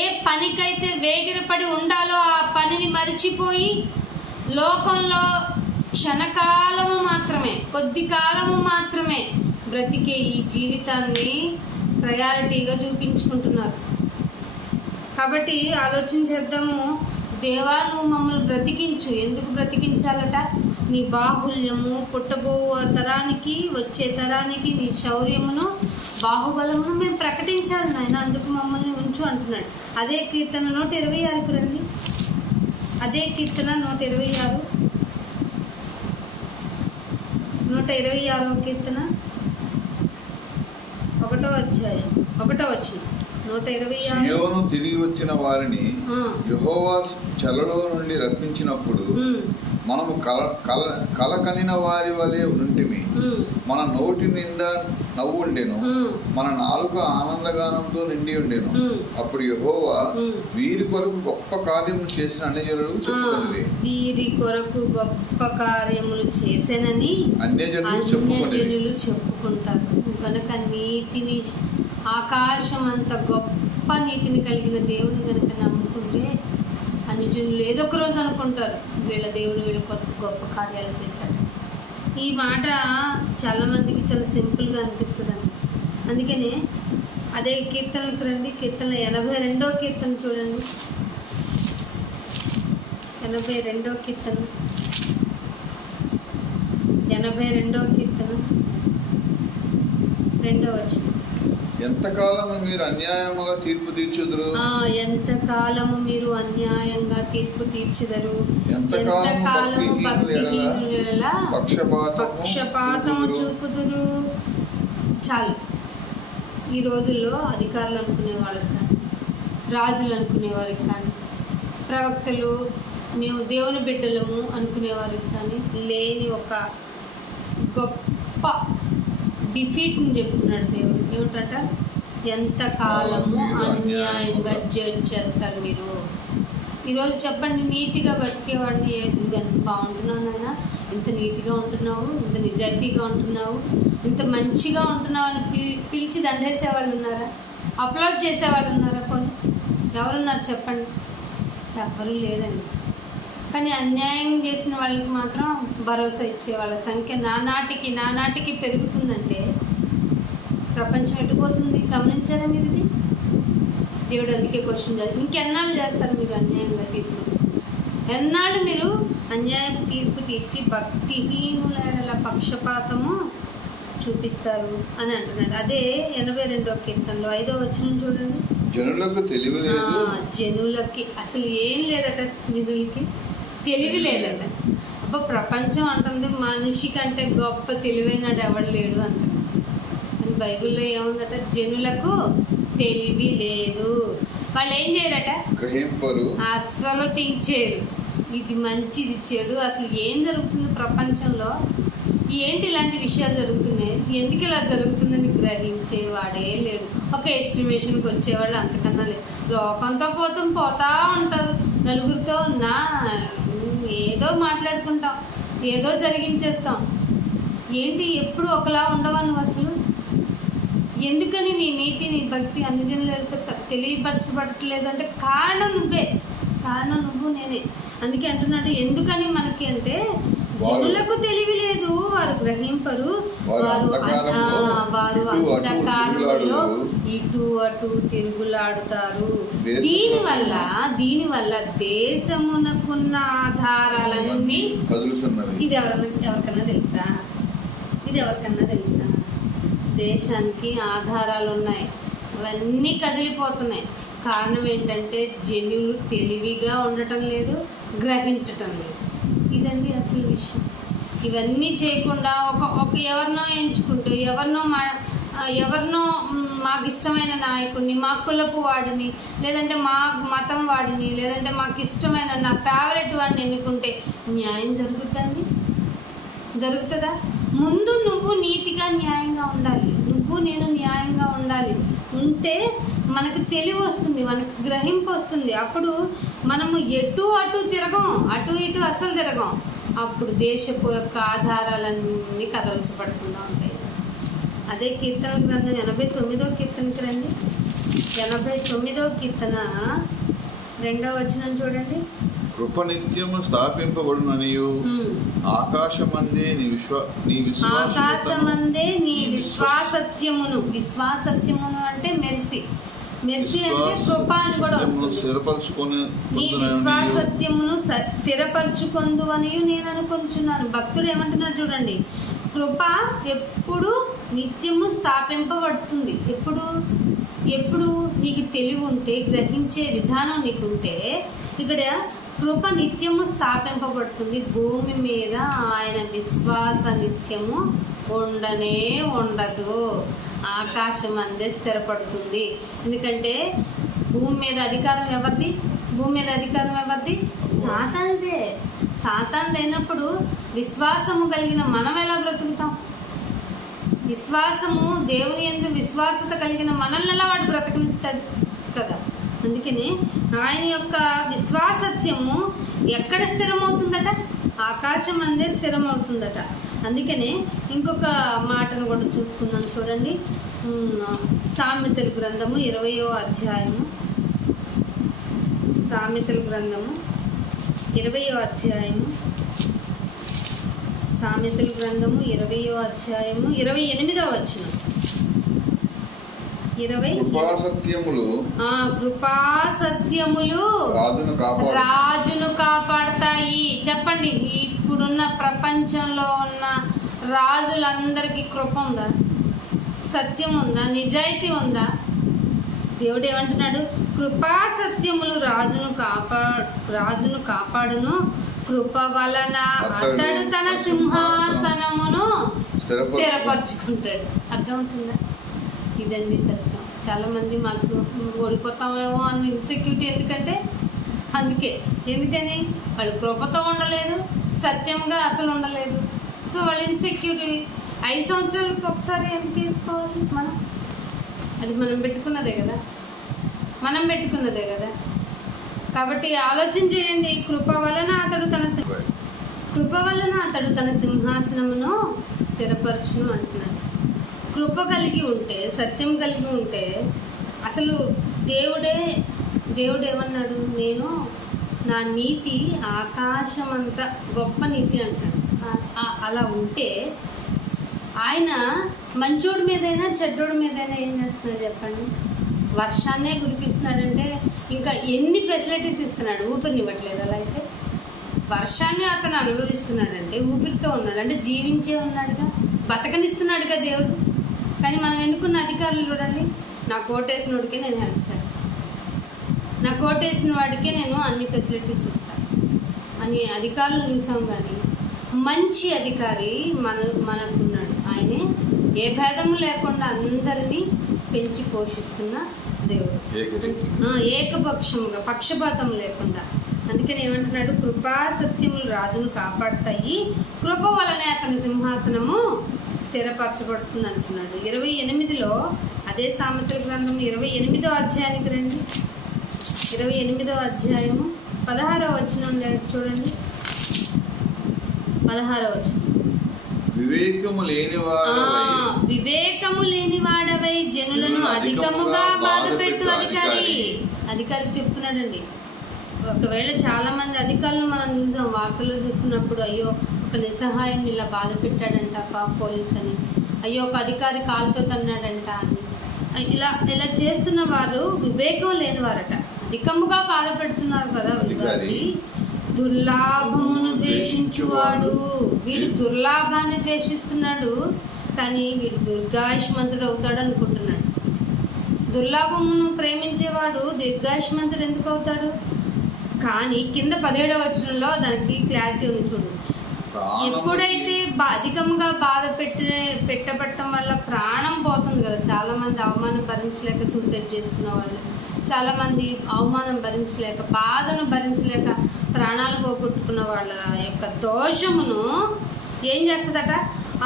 ఏ పనికైతే వేగిరపడి ఉండాలో ఆ పనిని మరిచిపోయి లోకంలో క్షణకాలము మాత్రమే, కొద్ది కాలము మాత్రమే బ్రతికే ఈ జీవితాన్ని ప్రయారిటీగా చూపించుకుంటున్నారు. కాబట్టి ఆలోచన చేద్దాము. దేవా, నువ్వు మమ్మల్ని బ్రతికించు. ఎందుకు బ్రతికించాలట? నీ బాహుల్యము, పుట్టబో తరానికి, వచ్చే తరానికి నీ శౌర్యమును, బాహుబలమును మేము ప్రకటించాలి నాయన, అందుకు మమ్మల్ని ఉంచు అంటున్నాడు. అదే కీర్తన 126కి రండి. అదే కీర్తన 126, 126వ కీర్తన 1వ అధ్యాయం 1వ వచనం. 126. సియోను తిరిగి వచ్చిన వారిని యెహోవా చెరలో నుండి రప్పించినప్పుడు మనము కల కనిన వారి వలె ఉంటిమి. మన నోటి నిండా నవ్వుండెను, మన నాలుక ఆనందగానంతో నిండి ఉండెను. అప్పుడు యెహోవా వీరి కొరకు గొప్ప కార్యములు చేసిన అన్యజనులకు చెప్పుకున్నది. వీరి కొరకు గొప్ప కార్యములు చేసేనని అన్యజనులు చెప్పుకుంటారు. కనుక నీతిని, ఆకాశం అంత గొప్ప నీతిని కలిగిన దేవుని కనుక నమ్ముకుంటే అన్యజనులు ఏదో ఒక రోజు అనుకుంటారు, వీళ్ళ దేవుడు వీళ్ళ కొరకు గొప్ప కార్యాలు చేశాడు. ఈ మాట చాలా మందికి చాలా సింపుల్గా అనిపిస్తుందండి. అందుకనే అదే కీర్తనలకు రండి. కీర్తన 82వ కీర్తన చూడండి. 82వ కీర్తన 2వ వచనం. ఎంతకాలము మీరు అన్యాయముగా తీర్పు తీర్చుదురు? ఎంతకాలము మీరు అన్యాయంగా తీర్పు తీర్చుదరు? ఎంతకాలము భక్తిహీనుల పక్షపాతము చూపుదురు? చాలు. ఈ రోజుల్లో అధికారులు అనుకునే వాళ్ళకి కానీ, రాజులు అనుకునే వారికి కానీ, ప్రవక్తలు, మేము దేవుని బిడ్డలము అనుకునే వారికి కానీ లేని ఒక గొప్ప డిఫీట్ని చెప్తున్నాడు దేవుడు. ఏమిటంట? ఎంతకాలము అన్యాయంగా జడ్జ్ చేస్తారు మీరు. ఈరోజు చెప్పండి, నీతిగా బతికేవాడిని నువ్వు ఎంత బాగుంటున్నావు నాయనా, ఇంత నీతిగా ఉంటున్నావు, ఇంత నిజాయితీగా ఉంటున్నావు, ఇంత మంచిగా ఉంటున్నావు అని పిలిచి దండేసేవాళ్ళు ఉన్నారా? అప్లోడ్ చేసేవాళ్ళు ఉన్నారా? కొన్ని ఎవరున్నారు చెప్పండి? ఎవరు లేరండి. కానీ అన్యాయం చేసిన వాళ్ళకి మాత్రం భరోసా ఇచ్చే వాళ్ళ సంఖ్య నానాటికి పెరుగుతుందంటే ప్రపంచం ఎటుపోతుంది? గమనించారా మీరు ఇది? దేవుడు అందుకే క్వశ్చన్ చేస్తారు, ఇంకెన్నాళ్ళు చేస్తారు మీరు అన్యాయంగా తీర్పు? ఎన్నాళ్ళు మీరు అన్యాయం తీర్పు తీర్చి భక్తిహీనుల పక్షపాతము చూపిస్తారు అని అంటున్నాడు. అదే 82వ కీర్తనలో 5వ వచనం చూడండి. జనులకు తెలివి లేదు. జనులకి అసలు ఏం లేదట. జనులకి తెలివి లేదంట. అబ్బా ప్రపంచం అంటుంది మనిషి కంటే గొప్ప తెలివైనడు ఎవడు లేడు అంటారు. అని బైబిల్లో ఏముందట, జనులకు తెలివి లేదు. వాళ్ళు ఏం చేయరట, గ్రహింపరు, అస్సలు థింక్ చేయరు. ఇది మంచి ఇది చెడు, అసలు ఏం జరుగుతుంది ప్రపంచంలో, ఏంటి ఇలాంటి విషయాలు జరుగుతున్నాయి, ఎందుకు ఇలా జరుగుతుందని గ్రహించేవాడే లేడు. ఒక ఎస్టిమేషన్కి వచ్చేవాళ్ళు అంతకన్నా లేదు. లోకంతో పోతా ఉంటారు, నలుగురితో ఏదో మాట్లాడుకుంటాం, ఏదో జరిగించేస్తాం. ఏంటి ఎప్పుడు ఒకలా ఉండవా నువ్వు అసలు? ఎందుకని నీ నీతి నీ భక్తి అన్ని జనులతో తెలియపరచబడట్లేదు అంటే కారణం నువ్వు నేనే. అందుకే అంటున్నాడు, ఎందుకని మనకి అంటే జనులకు తెలివి లేదు, వారు గ్రహింపరు, వారు అంధకారంలో ఇటు అటు తిరుగులాడుతారు. దీనివల్ల దేశమునకున్న ఆధారాలన్నీ కదులుతున్నవి. ఇది ఎవరికన్నా తెలుసా? దేశానికి ఆధారాలు ఉన్నాయి, అవన్నీ కదిలిపోతున్నాయి. కారణం ఏంటంటే జనులు తెలివిగా ఉండటం లేదు, గ్రహించటం లేదు. ఇదండి అసలు విషయం. ఇవన్నీ చేయకుండా ఒక ఎవరినో ఎంచుకుంటూ ఎవరినో మాకు ఇష్టమైన నాయకుడిని, మా కులపు వాడిని, లేదంటే మా మతం వాడిని, లేదంటే మాకు ఇష్టమైన నా ఫేవరెట్ వాడిని ఎన్నుకుంటే న్యాయం జరుగుతుందా? ముందు నువ్వు నీతిగా న్యాయంగా ఉండాలి, నేను న్యాయంగా ఉండాలి. ఉంటే మనకు తెలివి వస్తుంది, మనకు గ్రహింపు వస్తుంది. అప్పుడు మనము అటు ఇటు అస్సలు తిరగం. అప్పుడు దేశపు యొక్క ఆధారాలన్నీ కదల్చబడకుండా ఉంటాయి. అదే కీర్తన గ్రంథం 89వ కీర్తనకి రండి. 89వ కీర్తన 2వ వచనం చూడండి. కృప నిత్యము స్థాపింపబడుననియు ఆకాశమందే నీ విశ్వాసత్యమును అంటే మెర్సీ అంటే కృప అని కూడా వస్తుంది. నీ విశ్వాసత్యమును స్థిరపరచుకొందువని నేను అనుకుంటున్నాను. భక్తుడు ఏమంటున్నాడు చూడండి, కృప ఎప్పుడు నిత్యము స్థాపింపబడుతుంది. ఎప్పుడు నీకు తెలివి ఉంటే, గ్రహించే విధానం నీకుంటే, ఇక్కడ కృప నిత్యము స్థాపింపబడుతుంది. భూమి మీద ఆయన విశ్వాస నిత్యము ఉండదు, ఆకాశం అందే స్థిరపడుతుంది. ఎందుకంటే భూమి మీద అధికారం ఎవరిది? సాతానుదే అయినప్పుడు విశ్వాసము కలిగిన మనం ఎలా బ్రతుకుతాం? విశ్వాసము దేవుని యందు విశ్వాసత కలిగిన మనల్ని ఎలా వాడు బ్రతకనిస్తాడు కదా. అందుకని ఆయన యొక్క విశ్వాసత్యము ఎక్కడ స్థిరమవుతుందట? ఆకాశం అందే స్థిరమవుతుందట. అందుకనే ఇంకొక మాటను కూడా చూసుకుందాం చూడండి. సామెతల గ్రంథము 20వ అధ్యాయము. సామెతల గ్రంథము 20వ అధ్యాయము. సామెతల గ్రంథము 20వ అధ్యాయము 28వ వచనం. కృపాసత్యములు రాజును కాపాడతాయి. చెప్పండి, ఇప్పుడున్న ప్రపంచంలో ఉన్న రాజులందరికీ కృప ఉందా? సత్యం ఉందా? నిజాయితీ ఉందా? దేవుడు ఏమంటున్నాడు? కృపాసత్యములు రాజును కాపాడును, కృప వలన అతడు తన సింహాసనమును స్థిరపరచుకుంటాడు. అర్థమవుతుందా? ఇదండి సత్యం. చాలా మంది మాకు ఓడిపోతామేమో అన్న ఇన్సెక్యూరిటీ. ఎందుకని వాళ్ళు కృపతో ఉండలేదు, సత్యంగా అసలు ఉండలేదు. సో వాళ్ళు ఇన్సెక్యూరిటీ. 5 సంవత్సరాలకు ఒకసారి ఎందుకు తీసుకోవాలి? అది మనం పెట్టుకున్నదే కదా. కాబట్టి ఆలోచన చేయండి. కృప వలన అతడు తన సింహాసనమును స్థిరపరచును అంటున్నాడు. కృప కలిగి ఉంటే, సత్యం కలిగి ఉంటే, అసలు దేవుడు ఏమన్నాడు? నేను నా నీతి ఆకాశమంత గొప్ప నీతి అంటాడు. అలా ఉంటే ఆయన మంచోడి మీదైనా చెడ్డోడి మీదైనా ఏం చేస్తున్నాడు చెప్పండి? వర్షాన్నే కురిపిస్తున్నాడంటే ఇంకా ఎన్ని ఫెసిలిటీస్ ఇస్తున్నాడు? ఊపిరినివ్వట్లేదు. అలా అయితే వర్షాన్ని అతను అనుభవిస్తున్నాడంటే ఊపిరితో ఉన్నాడు, అంటే జీవించే ఉన్నాడుగా, బతకనిస్తున్నాడుగా దేవుడు. కానీ మనం ఎన్నుకున్న అధికారులు చూడండి, నా కోటేసినోడికే నేను హెల్ప్ చేస్తాను, నా కోటేసిన వాడికే నేను అన్ని ఫెసిలిటీస్ ఇస్తాను. అని అధికారులను చూసాం, కానీ మంచి అధికారి మనకున్నాడు. ఆయనే ఏ భేదము లేకుండా అందరినీ పెంచి పోషిస్తున్న దేవుడు, ఏకపక్షముగా పక్షపాతం లేకుండా. అందుకని ఏమంటున్నాడు, కృపా సత్యములు రాజును కాపాడుతాయి, కృప వలనే అతని సింహాసనము స్థిరపరచబడుతుంది అంటున్నాడు. 28లో అదే సామెతల గ్రంథం 28వ అధ్యాయానికి రండి. 28వ అధ్యాయము 16వ వచనం చూడండి. 16వ వచనం, వివేకము లేనివాడవై జనులను అధికముగా బాధపెట్టు అధికారి చెప్తున్నాడండి. ఒకవేళ చాలా మంది అధికారులు మనం చూసాం, వార్తల్లో చూస్తున్నప్పుడు, అయ్యో ఒక నిస్సహాయం ఇలా బాధ పెట్టాడంట పోలీస్ అని, అయ్యో ఒక అధికారి కాలుతో తన్నాడంట అని ఇలా చేస్తున్న వారు వివేకం లేనివారట, అధికముగా బాధ పెడుతున్నారు కదా. దుర్లాభమును ద్వేషించువాడు, వీడు దుర్లాభాన్ని ద్వేషిస్తున్నాడు, కానీ వీడు దీర్ఘాయుష్మంతుడు అవుతాడు అనుకుంటున్నాడు. దుర్లాభమును ప్రేమించేవాడు దీర్ఘాయుష్మంతుడు ఎందుకు అవుతాడు? కానీ కింద 17వ వచనంలో దానికి క్లారిటీ ఉంది చూడు. ఎప్పుడైతే అధికంగా బాధ పెట్టబట్టడం వల్ల ప్రాణం పోతుంది కదా. చాలా మంది అవమానం భరించలేక సూసైడ్ చేసుకున్న వాళ్ళు, చాలా మంది అవమానం భరించలేక, బాధను భరించలేక ప్రాణాలు పోగొట్టుకున్న వాళ్ళ యొక్క దోషమును ఏం చేస్తుందట,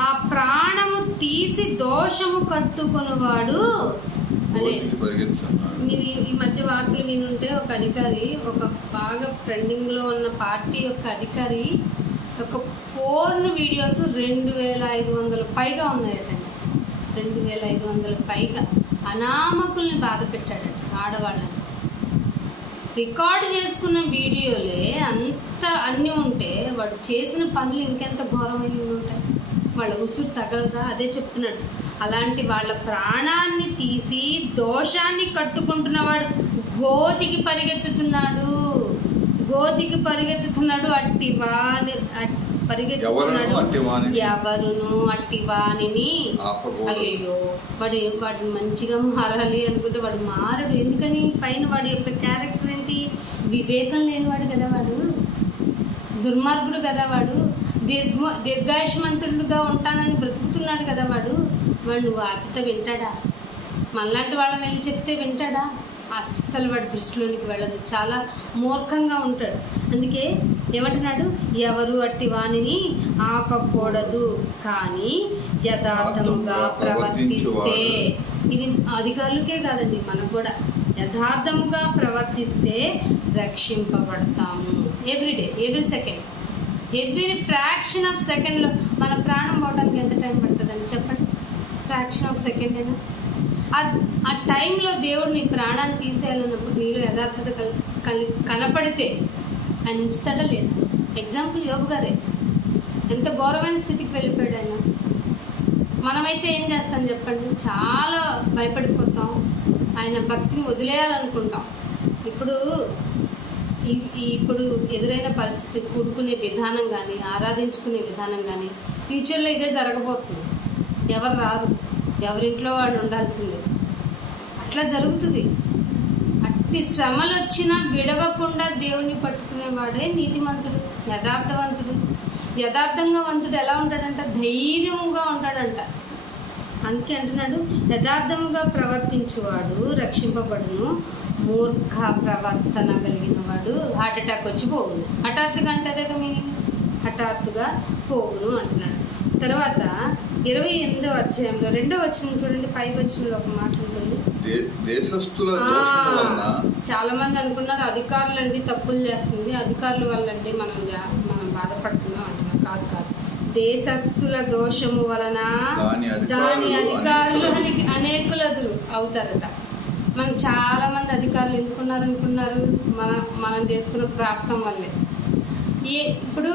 ఆ ప్రాణము తీసి దోషము కట్టుకునేవాడు. అదే మీరు ఈ మధ్య వార్తలు వినుంటే, ఒక అధికారి, ఒక బాగా ట్రెండింగ్లో ఉన్న పార్టీ యొక్క అధికారి ఒక పోర్న్ వీడియోస్ 2500 పైగా ఉన్నాయటండి. 2500 పైగా అనామకుల్ని బాధ పెట్టాడట, ఆడవాళ్ళని. రికార్డు చేసుకున్న వీడియోలే అంత అన్నీ ఉంటే వాడు చేసిన పనులు ఇంకెంత ఘోరమైనవి ఉంటాయి. వాళ్ళ ఉసురు తగలదా? అదే చెప్తున్నాడు. అలాంటి వాళ్ళ ప్రాణాన్ని తీసి దోషాన్ని కట్టుకుంటున్నవాడు గోతికి పరిగెత్తుతున్నాడు, అట్టివాని పరిగెత్తుతున్నాడు. ఎవరును అట్టివాణిని, అయ్యో వాడిని మంచిగా మారాలి అనుకుంటే వాడు మారడు. ఎందుకని? పైన వాడి యొక్క క్యారెక్టర్ ఏంటి? వివేకం లేనివాడు కదా వాడు, దుర్మార్గుడు కదా వాడు, దీర్ఘాయుష్మంతుడుగా ఉంటానని బ్రతుకుతున్నాడు కదా వాడు. నువ్వు ఆపితే వింటాడా? మనలాంటి వాళ్ళని వెళ్ళి చెప్తే వింటాడా? అస్సలు వాడి దృష్టిలోనికి వెళ్ళదు, చాలా మూర్ఖంగా ఉంటాడు. అందుకే ఏమంటున్నాడు, ఎవరు అట్టి వాణిని ఆపకూడదు, కానీ యథార్థముగా ప్రవర్తిస్తే. ఇది అధికారులకే కాదండి, మనకు కూడా. యథార్థముగా ప్రవర్తిస్తే రక్షింపబడతాము. Everyday, every second, every fraction of సెకండ్లో మన ప్రాణం పోవడానికి ఎంత టైం పడుతుందండి చెప్పండి? ఫ్రాక్షన్ ఆఫ్ సెకండ్ అయినా ఆ టైంలో దేవుడు నీ ప్రాణాన్ని తీసేయాలన్నప్పుడు నీలో యథార్థత కనపడితే ఆయన ఉంచుతాడా లేదా? ఎగ్జాంపుల్ యోబు గారే, ఎంత ఘోరమైన స్థితికి వెళ్ళిపోయాడు ఆయన. మనమైతే ఏం చేస్తాం చెప్పండి? చాలా భయపడిపోతాం, ఆయన భక్తిని వదిలేయాలనుకుంటాం. ఇప్పుడు ఎదురైన పరిస్థితి, కూడుకునే విధానం కానీ, ఆరాధించుకునే విధానం కానీ ఫ్యూచర్లో ఇదే జరగబోతుంది. ఎవరు రారు, ఎవరింట్లో వాళ్ళు ఉండాల్సిందే. అట్లా జరుగుతుంది. అట్టి శ్రమలు వచ్చినా విడవకుండా దేవుని పట్టుకునేవాడే నీతిమంతుడు, యథార్థవంతుడు. యథార్థంగా వంతుడు ఎలా ఉంటాడంట? ధైర్యముగా ఉంటాడంట. అందుకే అంటున్నాడు, యథార్థముగా ప్రవర్తించువాడు రక్షింపబడును, మూర్ఖ ప్రవర్తన కలిగిన వాడు హార్ట్ అటాక్ వచ్చి పోవును. హఠాత్తుగా అంటే అదే మీనింగ్, హఠాత్తుగా పోవును అంటున్నాడు. తర్వాత 28వ అధ్యాయంలో 2వ వచనం చూడండి, 5వ వచనంలో ఒక మాట ఉంటుంది. చాలా మంది అనుకున్నారు అధికారులండి తప్పులు చేస్తుంది, అధికారుల వల్లండి మనం బాధపడుతున్నాం అంటున్నారు. కాదు, దేశస్థుల దోషము వలన దాని అధికారులు అనేకులు అవుతారట. మనం చాలా మంది అధికారులు ఎందుకున్నారనుకున్నారు? మనం చేసుకున్న ప్రాప్తం వల్లే. ఇప్పుడు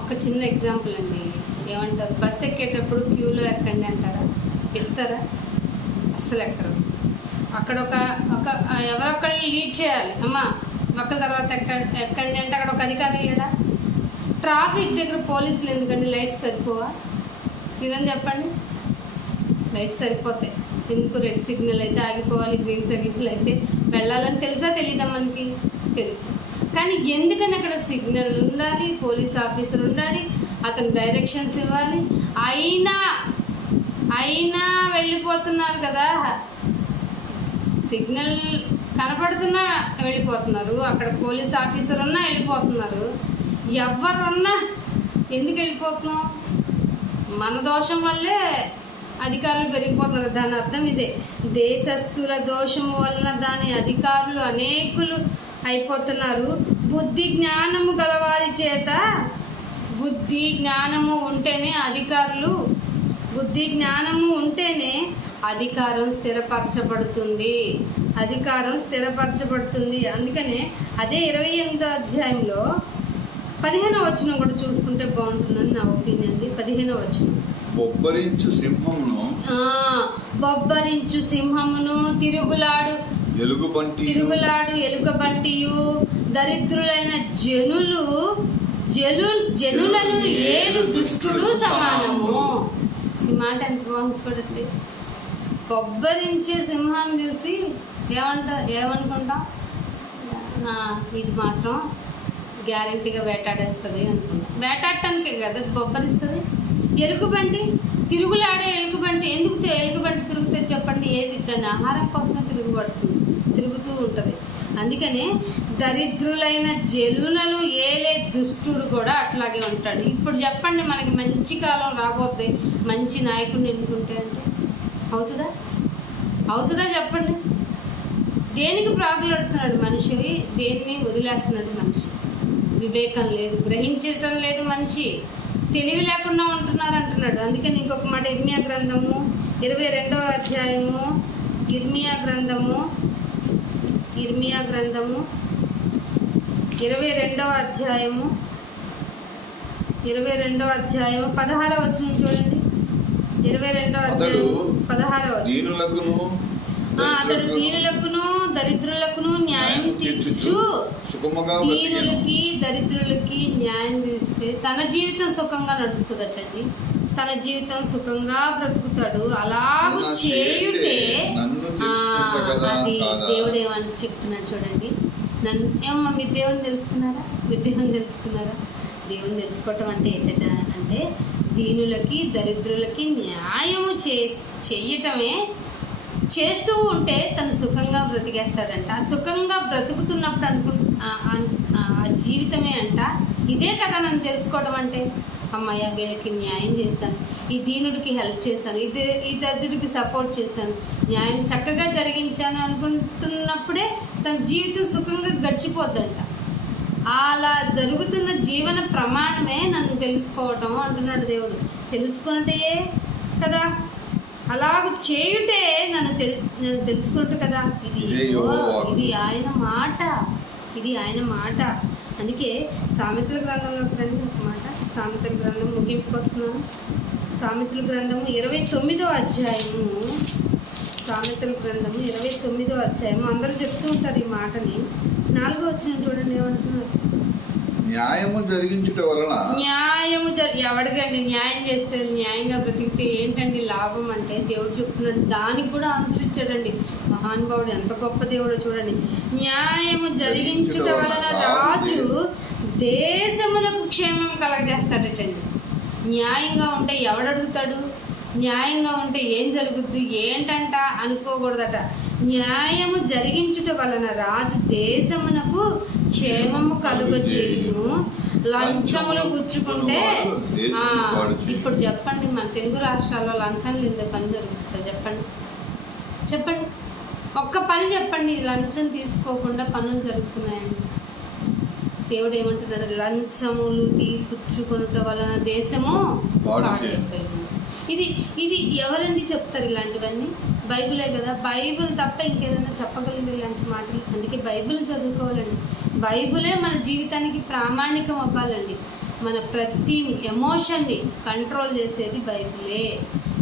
ఒక చిన్న ఎగ్జాంపుల్ అండి, ఏమంటారు, బస్సు ఎక్కేటప్పుడు క్యూలో ఎక్కండి అంటారా? ఎక్కుతారా? అస్సలు ఎక్కరు. అక్కడ ఎవరొక్కళ్ళు లీడ్ చేయాలి, అమ్మా ఒక్కరి తర్వాత ఎక్కండి అంటే అక్కడ ఒక అధికారి లేడా? ట్రాఫిక్ దగ్గర పోలీసులు ఎందుకండి? లైట్స్ సరిపోవా? ఇదని చెప్పండి. లైట్స్ సరిపోతాయి, ఎందుకు? రెడ్ సిగ్నల్ అయితే ఆగిపోవాలి, గ్రీన్ సిగ్నల్ అయితే వెళ్ళాలని తెలుసా తెలీదా? మనకి తెలుసు. కానీ ఎందుకని అక్కడ సిగ్నల్ ఉండాలి, పోలీస్ ఆఫీసర్ ఉండాలి, అతను డైరెక్షన్స్ ఇవ్వాలి, అయినా వెళ్ళిపోతున్నారు కదా. సిగ్నల్ కనపడుతున్నా వెళ్ళిపోతున్నారు, అక్కడ పోలీస్ ఆఫీసర్ ఉన్నా వెళ్ళిపోతున్నారు. ఎవరున్నా ఎందుకు వెళ్ళిపోతున్నాం? మన దోషం వల్లే అధికారులు పెరిగిపోతున్నారు. దాని అర్థం ఇదే, దేశస్థుల దోషము వలన దాని అధికారులు అనేకులు అయిపోతున్నారు. బుద్ధి జ్ఞానము గలవారి చేత, బుద్ధి జ్ఞానము ఉంటేనే అధికారులు, బుద్ధి జ్ఞానము ఉంటేనే అధికారం స్థిరపరచబడుతుంది, అధికారం స్థిరపరచబడుతుంది. అందుకనే అదే 28వ అధ్యాయంలో 15వ వచనం కూడా చూసుకుంటే బాగుంటుందని నా ఒపీనియన్. 15వ వచనం, బొబ్బరించు సింహమును తిరుగులాడు ఎలుగుబంటియు దరిద్రులైన జనులను ఏలు దుష్టుడు సమానము. ఈ మాట ఎంత బాగుంది చూడండి. బొబ్బరించే సింహాన్ని చూసి ఏమనుకుంటాం? ఇది మాత్రం గ్యారెంటీగా వేటాడేస్తుంది అనుకుంటాం. వేటాడటానికే కదా బొబ్బరిస్తుంది. ఎలుగుబంటి, తిరుగులాడే ఎలుగుబంటి, ఎందుకు ఎలుగుబంటి తిరుగుతుంది చెప్పండి? ఏది దాని ఆహారం కోసమే తిరుగుతూ ఉంటుంది. అందుకనే దరిద్రులైన జనులను ఏలే దుష్టుడు కూడా అట్లాగే ఉంటాడు. ఇప్పుడు చెప్పండి, మనకి మంచి కాలం రాబోద్ది మంచి నాయకుడిని ఎన్నుకుంటే అంటే అవుతుందా చెప్పండి? దేనికి ప్రాకులాడుతున్నాడు మనిషి, దేన్ని వదిలేస్తున్నాడు మనిషి? వివేకం లేదు, గ్రహించటం లేదు మనిషి, తెలివి లేకుండా ఉంటున్నారు అంటున్నాడు. అందుకని ఇంకొక మాట, ఇర్మియా గ్రంథము 22వ అధ్యాయము, ఇర్మియా గ్రంథము 22వ అధ్యాయము 16వ వచనం చూడండి. 22వ అధ్యాయం 16వ వచనం, అతడు దీనులకును దరిద్రులకును న్యాయం తీర్చు. దీనులకి దరిద్రులకి న్యాయం తీస్తే తన జీవితం సుఖంగా నడుస్తుందటండి, తన జీవితం సుఖంగా బ్రతుకుతాడు. అలాగూ చేయుటే అది దేవుడు ఏమని చెప్తున్నాడు చూడండి. ఏమమ్మా మీరు దేవుని తెలుసుకున్నారా? దేవుని తెలుసుకోవటం అంటే ఏంటంటే దీనులకి దరిద్రులకి న్యాయము చెయ్యటమే. చేస్తూ ఉంటే తను సుఖంగా బ్రతికేస్తాడంట. ఆ సుఖంగా బ్రతుకుతున్నప్పుడు ఆ జీవితమే అంట. ఇదే కదా నన్ను తెలుసుకోవడం అంటే, అమ్మయ్య వీళ్ళకి న్యాయం చేశాను, ఈ దీనుడికి హెల్ప్ చేశాను, ఈ దరిద్రుడికి సపోర్ట్ చేశాను, న్యాయం చక్కగా జరిగించాను అనుకుంటున్నప్పుడే తన జీవితం సుఖంగా గడిచిపోద్దంట. అలా జరుగుతున్న జీవన ప్రమాణమే నన్ను తెలుసుకోవటం అంటున్నాడు దేవుడు. తెలుసుకుంటే కదా, అలాగ చేయుటే నన్ను తెలుసుకుంటు కదా. ఇది ఆయన మాట. అందుకే సామెతల గ్రంథంలోకి రండి ఒక మాట. సామెతల గ్రంథం ముగింపుకి వస్తున్నాను. సామెతల గ్రంథము 29వ అధ్యాయము, సామెతల గ్రంథము 29వ అధ్యాయము. అందరూ చెప్తూ ఉంటారు ఈ మాటని. 4వ వచనం చూడండి ఏమంటున్నారు. న్యాయము జరిగించుట వలన, ఎవడికండి న్యాయం చేస్తే, న్యాయంగా బ్రతికితే ఏంటండి లాభం అంటే దేవుడు చెప్తున్నాడు. దానికి కూడా అనుసరించాడండి మహానుభావుడు. ఎంత గొప్ప దేవుడో చూడండి. న్యాయము జరిగించుట వలన రాజు దేశమునకు క్షేమం కలగజేస్తాడటండి. న్యాయంగా ఉంటే ఎవడడుగుతాడు? న్యాయంగా ఉంటే ఏం జరుగుద్ది ఏంటంట అనుకోకూడదట. న్యాయము జరిగించుట వలన రాజు దేశమునకు క్షేమము కలుగజేయును. లంచములు పుచ్చుకుంటే ఇప్పుడు చెప్పండి, మన తెలుగు రాష్ట్రాల్లో లంచం లేదే పని జరుగుతుందా? చెప్పండి ఒక్క పని చెప్పండి, లంచం తీసుకోకుండా పనులు జరుగుతున్నాయని. దేవుడు ఏమంటున్నాడు? లంచములు పుచ్చుకొనుట వలన దేశము పాడైపోయింది. ఇది ఎవరండి చెప్తారు ఇలాంటివన్నీ? బైబిలే కదా. బైబిల్ తప్ప ఇంకేదైనా చెప్పగలరు ఇలాంటి మాటలు? అందుకే బైబిల్ చదువుకోవాలండి. బైబిలే మన జీవితానికి ప్రామాణికం అవ్వాలండి. మన ప్రతి ఎమోషన్ని కంట్రోల్ చేసేది బైబిలే.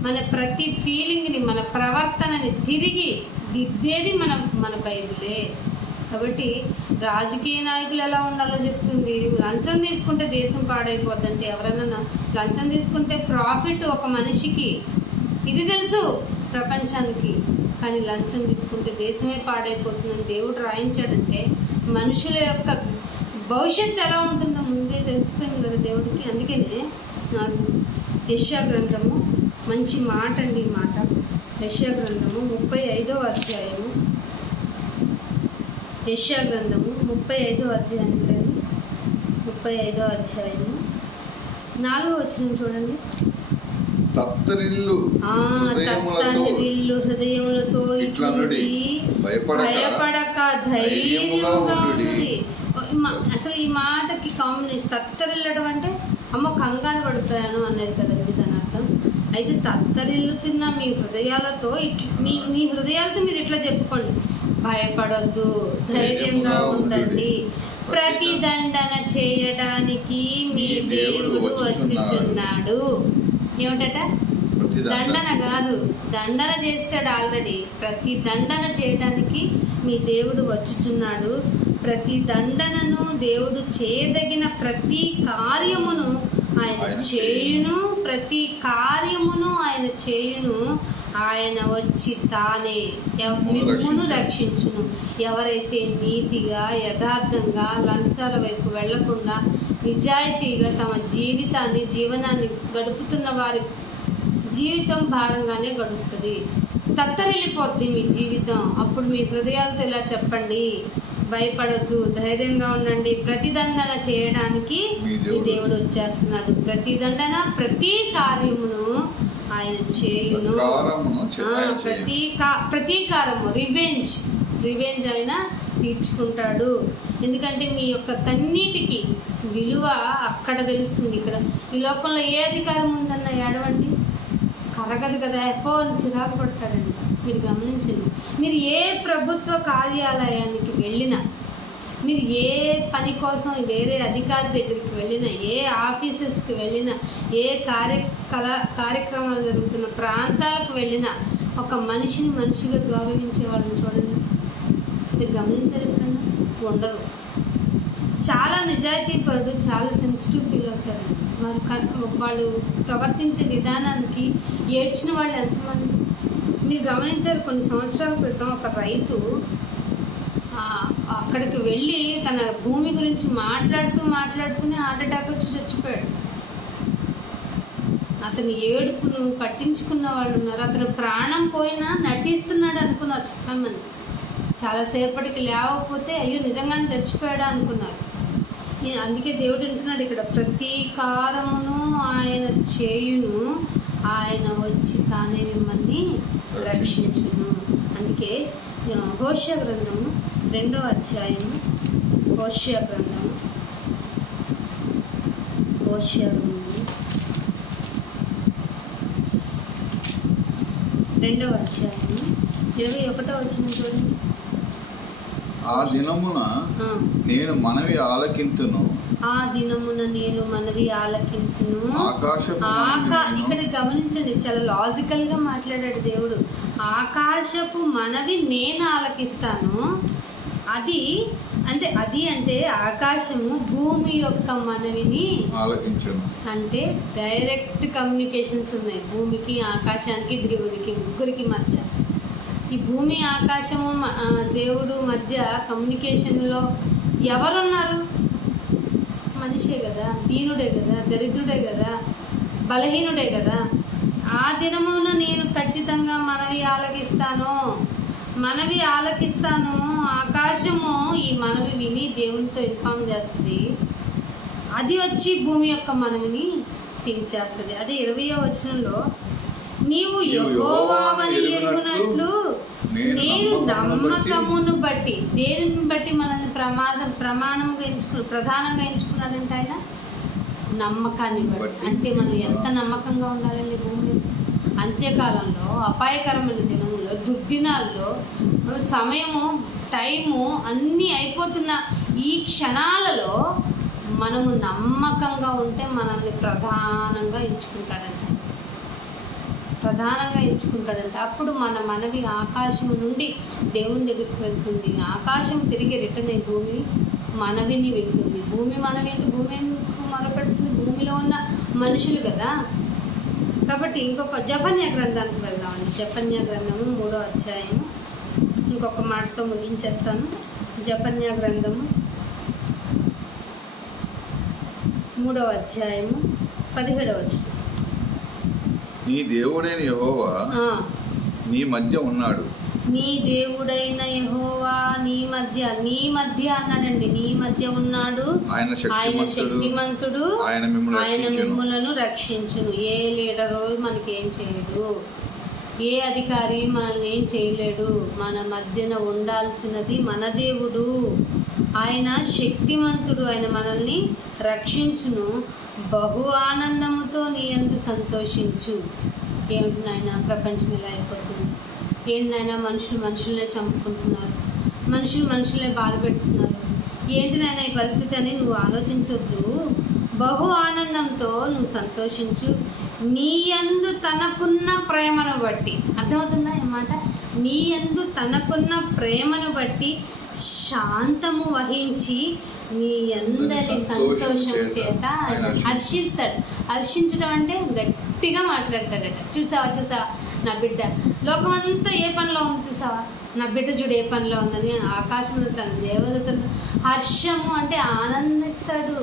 మన ప్రతి ఫీలింగ్ని, మన ప్రవర్తనని తిరిగి దిద్దేది మన బైబిలే. కాబట్టి రాజకీయ నాయకులు ఎలా ఉండాలో చెప్తుంది. లంచం తీసుకుంటే దేశం పాడైపోద్దంటే ఎవరన్నా లంచం తీసుకుంటే ప్రాఫిట్ ఒక మనిషికి, ఇది తెలుసు ప్రపంచానికి. కానీ లంచం తీసుకుంటే దేశమే పాడైపోతుందని దేవుడు రాయించాడంటే మనుషుల యొక్క భవిష్యత్తు ఎలా ఉంటుందో ముందే తెలిసిపోయింది కదా దేవుడికి. అందుకనే నాకు యెషయా గ్రంథము మంచి మాట అండి. ఈ మాట యెషయా గ్రంథము 35వ అధ్యాయము, యెషయా గ్రంథము 35వ అధ్యాయం, 35వ అధ్యాయము 4వ వచనం చూడండి. తత్తరిల్లు హృదయములతో ఇట్లుండి భయపడక ధైర్యముగా ఉండుడి. అసలు ఈ మాటకి కాంబినేషన్ తత్తరిల్లడం అంటే అమ్మ కంగారు పడిపోయాను అనేది కదండి దాని అర్థం. అయితే తత్తరిల్లుతున్న మీ హృదయాలతో మీ హృదయాలతో మీరు ఇట్లా చెప్పుకోండి, భయపడొద్దు, ధైర్యంగా ఉండండి, ప్రతిదండన చేయడానికి మీ దేవుడు వచ్చుచున్నాడు. ఏమిటట? దండన కాదు, దండన చేస్తాడు ఆల్రెడీ. ప్రతి దండన చేయడానికి మీ దేవుడు వచ్చుచున్నాడు. ప్రతి దండనను దేవుడు చేయదగిన ప్రతి కార్యమును ఆయన చేయును, ప్రతి కార్యమును ఆయన చేయును. ఆయన వచ్చి తానే మిమ్మును రక్షించును. ఎవరైతే నీతిగా, యథార్థంగా, లంచాల వైపు వెళ్లకుండా నిజాయితీగా తమ జీవనాన్ని గడుపుతున్న వారి జీవితం భారంగానే గడుస్తుంది. తత్తరిల్లిపోద్ది మీ జీవితం. అప్పుడు మీ హృదయాలతో ఇలా చెప్పండి, భయపడొద్దు, ధైర్యంగా ఉండండి, ప్రతిదండన చేయడానికి మీ దేవుడు వచ్చేస్తున్నాడు. ప్రతిదండన, ప్రతి కార్యమును ఆయన చేయును. ప్రతీకారము, రివెంజ్ ఆయన తీర్చుకుంటాడు. ఎందుకంటే మీ యొక్క కన్నీటికి విలువ అక్కడ తెలుస్తుంది. ఇక్కడ ఈ లోకంలో ఏ అధికారం ఉందన్న ఏడవండి, కరగదు కదా, ఎప్పో చిరాకు పడతాడండి. మీరు గమనించండి. మీరు ఏ ప్రభుత్వ కార్యాలయానికి వెళ్ళినా, మీరు ఏ పని కోసం వేరే అధికారి దగ్గరికి వెళ్ళినా, ఏ ఆఫీసెస్కి వెళ్ళినా, ఏ కార్యక్రమాలు జరుగుతున్న ప్రాంతాలకు వెళ్ళినా ఒక మనిషిగా గౌరవించే వాళ్ళని చూడండి. మీరు గమనించారు ఎప్పుడన్నా? ఉండరు. చాలా నిజాయితీపరుడు, చాలా సెన్సిటివ్ ఫీల్ అవుతాడు. వాళ్ళు ప్రవర్తించే విధానానికి ఏడ్చిన వాళ్ళు ఎంతమంది మీరు గమనించారు? కొన్ని సంవత్సరాల క్రితం ఒక రైతు అక్కడికి వెళ్ళి తన భూమి గురించి మాట్లాడుతూనే హార్ట్ అటాక్ వచ్చి చచ్చిపోయాడు. అతని ఏడుపును పట్టించుకున్న వాళ్ళు ఉన్నారు. అతను ప్రాణం పోయినా నటిస్తున్నాడు అనుకున్నారు చాలామంది. చాలాసేపటికి లేవకపోతే అయ్యో నిజంగానే చచ్చిపోయాడా అనుకున్నారు. అందుకే దేవుడు అంటున్నాడు ఇక్కడ, ప్రతీకారమును ఆయన చేయును, ఆయన వచ్చి తానే మిమ్మల్ని రక్షించును. అందుకే హోషేయ గ్రంథము 2వ అధ్యాయము, హోషేయ గ్రంథము 2వ అధ్యాయము 21వ వచనం చూడండి. ఆ దినమున నేను మనవి ఆలకింతును, ఇక్కడ గమనించండి, చాలా లాజికల్ గా మాట్లాడాడు దేవుడు. ఆకాశపు మనవి నేను ఆలకిస్తాను. అది అంటే ఆకాశము భూమి యొక్క మనవిని ఆలకించును. అంటే డైరెక్ట్ కమ్యూనికేషన్స్ ఉన్నాయి భూమికి, ఆకాశానికి, దేవునికి, ముగ్గురికి మధ్య. ఈ భూమి, ఆకాశము, దేవుడు మధ్య కమ్యూనికేషన్లో ఎవరున్నారు? మనిషే కదా, దీనుడే కదా, దరిద్రుడే కదా, బలహీనుడే కదా. ఆ దినమున నేను ఖచ్చితంగా మనవి ఆలకిస్తాను. ఆకాశము ఈ మనవి విని దేవునితో ఇన్ఫార్మ్ చేస్తుంది. అది వచ్చి భూమి యొక్క మనవిని తీర్చేస్తుంది. అదే 20వ వచనంలో, నీవు యెహోవావని ఎరుగునట్లు నేను నమ్మకమును బట్టి. దేనిని బట్టి మనల్ని ప్రధానంగా ఎంచుకున్నాడంటే ఆయన నమ్మకాన్ని బట్టి. అంటే మనం ఎంత నమ్మకంగా ఉండాలండి భూమి. అంత్యకాలంలో, అపాయకరమైన దినములో, దుర్దినాల్లో, సమయము, టైము అన్నీ అయిపోతున్న ఈ క్షణాలలో మనము నమ్మకంగా ఉంటే మనల్ని ప్రధానంగా ఎంచుకుంటాడంట. అప్పుడు మన మనవి ఆకాశం నుండి దేవుని దగ్గరికి వెళ్తుంది. ఆకాశం తిరిగి రిటర్న్ అయ్యి భూమి మనవిని వింటుంది. భూమి మొరపెడుతుంది. భూమిలో ఉన్న మనుషులు కదా. కాబట్టి ఇంకొక జఫన్యా గ్రంథానికి వెళ్దామండి. జఫన్యా గ్రంథము 3వ అధ్యాయము. ఇంకొక మాటతో ముగించేస్తాను. జఫన్యా గ్రంథము 3వ అధ్యాయము 17వ వచనం. నీ దేవుడైన యెహోవా నీ మధ్య ఉన్నాడు. నీ దేవుడైన యెహోవా నీ మధ్య అన్నాడండి. నీ మధ్య ఉన్నాడు. ఆయన శక్తిమంతుడు. ఆయన మిమ్ములను రక్షించును. ఏ లీడరు మనకేం చేయడు, ఏ అధికారి మనల్ని ఏం చేయలేడు. మన మధ్యన ఉండాల్సినది మన దేవుడు. ఆయన శక్తిమంతుడు. ఆయన మనల్ని రక్షించును. బహు ఆనందముతో నీ యందు సంతోషించు. ఏమిటి నాయన ప్రపంచం ఇలా అయిపోతుంది, ఏంటి నాయన మనుషులనే చంపుకుంటున్నారు, మనుషులనే బాధ పెడుతున్నారు, ఏంటి నాయన ఈ పరిస్థితి అని నువ్వు ఆలోచించొద్దు. బహు ఆనందంతో నువ్వు సంతోషించు. నీ యందు తనకున్న ప్రేమను బట్టి, అర్థమవుతుందా అన్నమాట, నీ యందు తనకున్న ప్రేమను బట్టి శాంతము వహించి నీ అందరి సంతోషం చేత హర్షిస్తాడు. హర్షించడం అంటే గట్టిగా మాట్లాడతాడట. చూసావా నా బిడ్డ లోకమంతా ఏ పనిలో ఉంది, చూసావా నా బిడ్డ చూడు ఏ పనిలో ఉందని. ఆకాశంలో తన దేవదతలు హర్షము అంటే ఆనందిస్తాడు,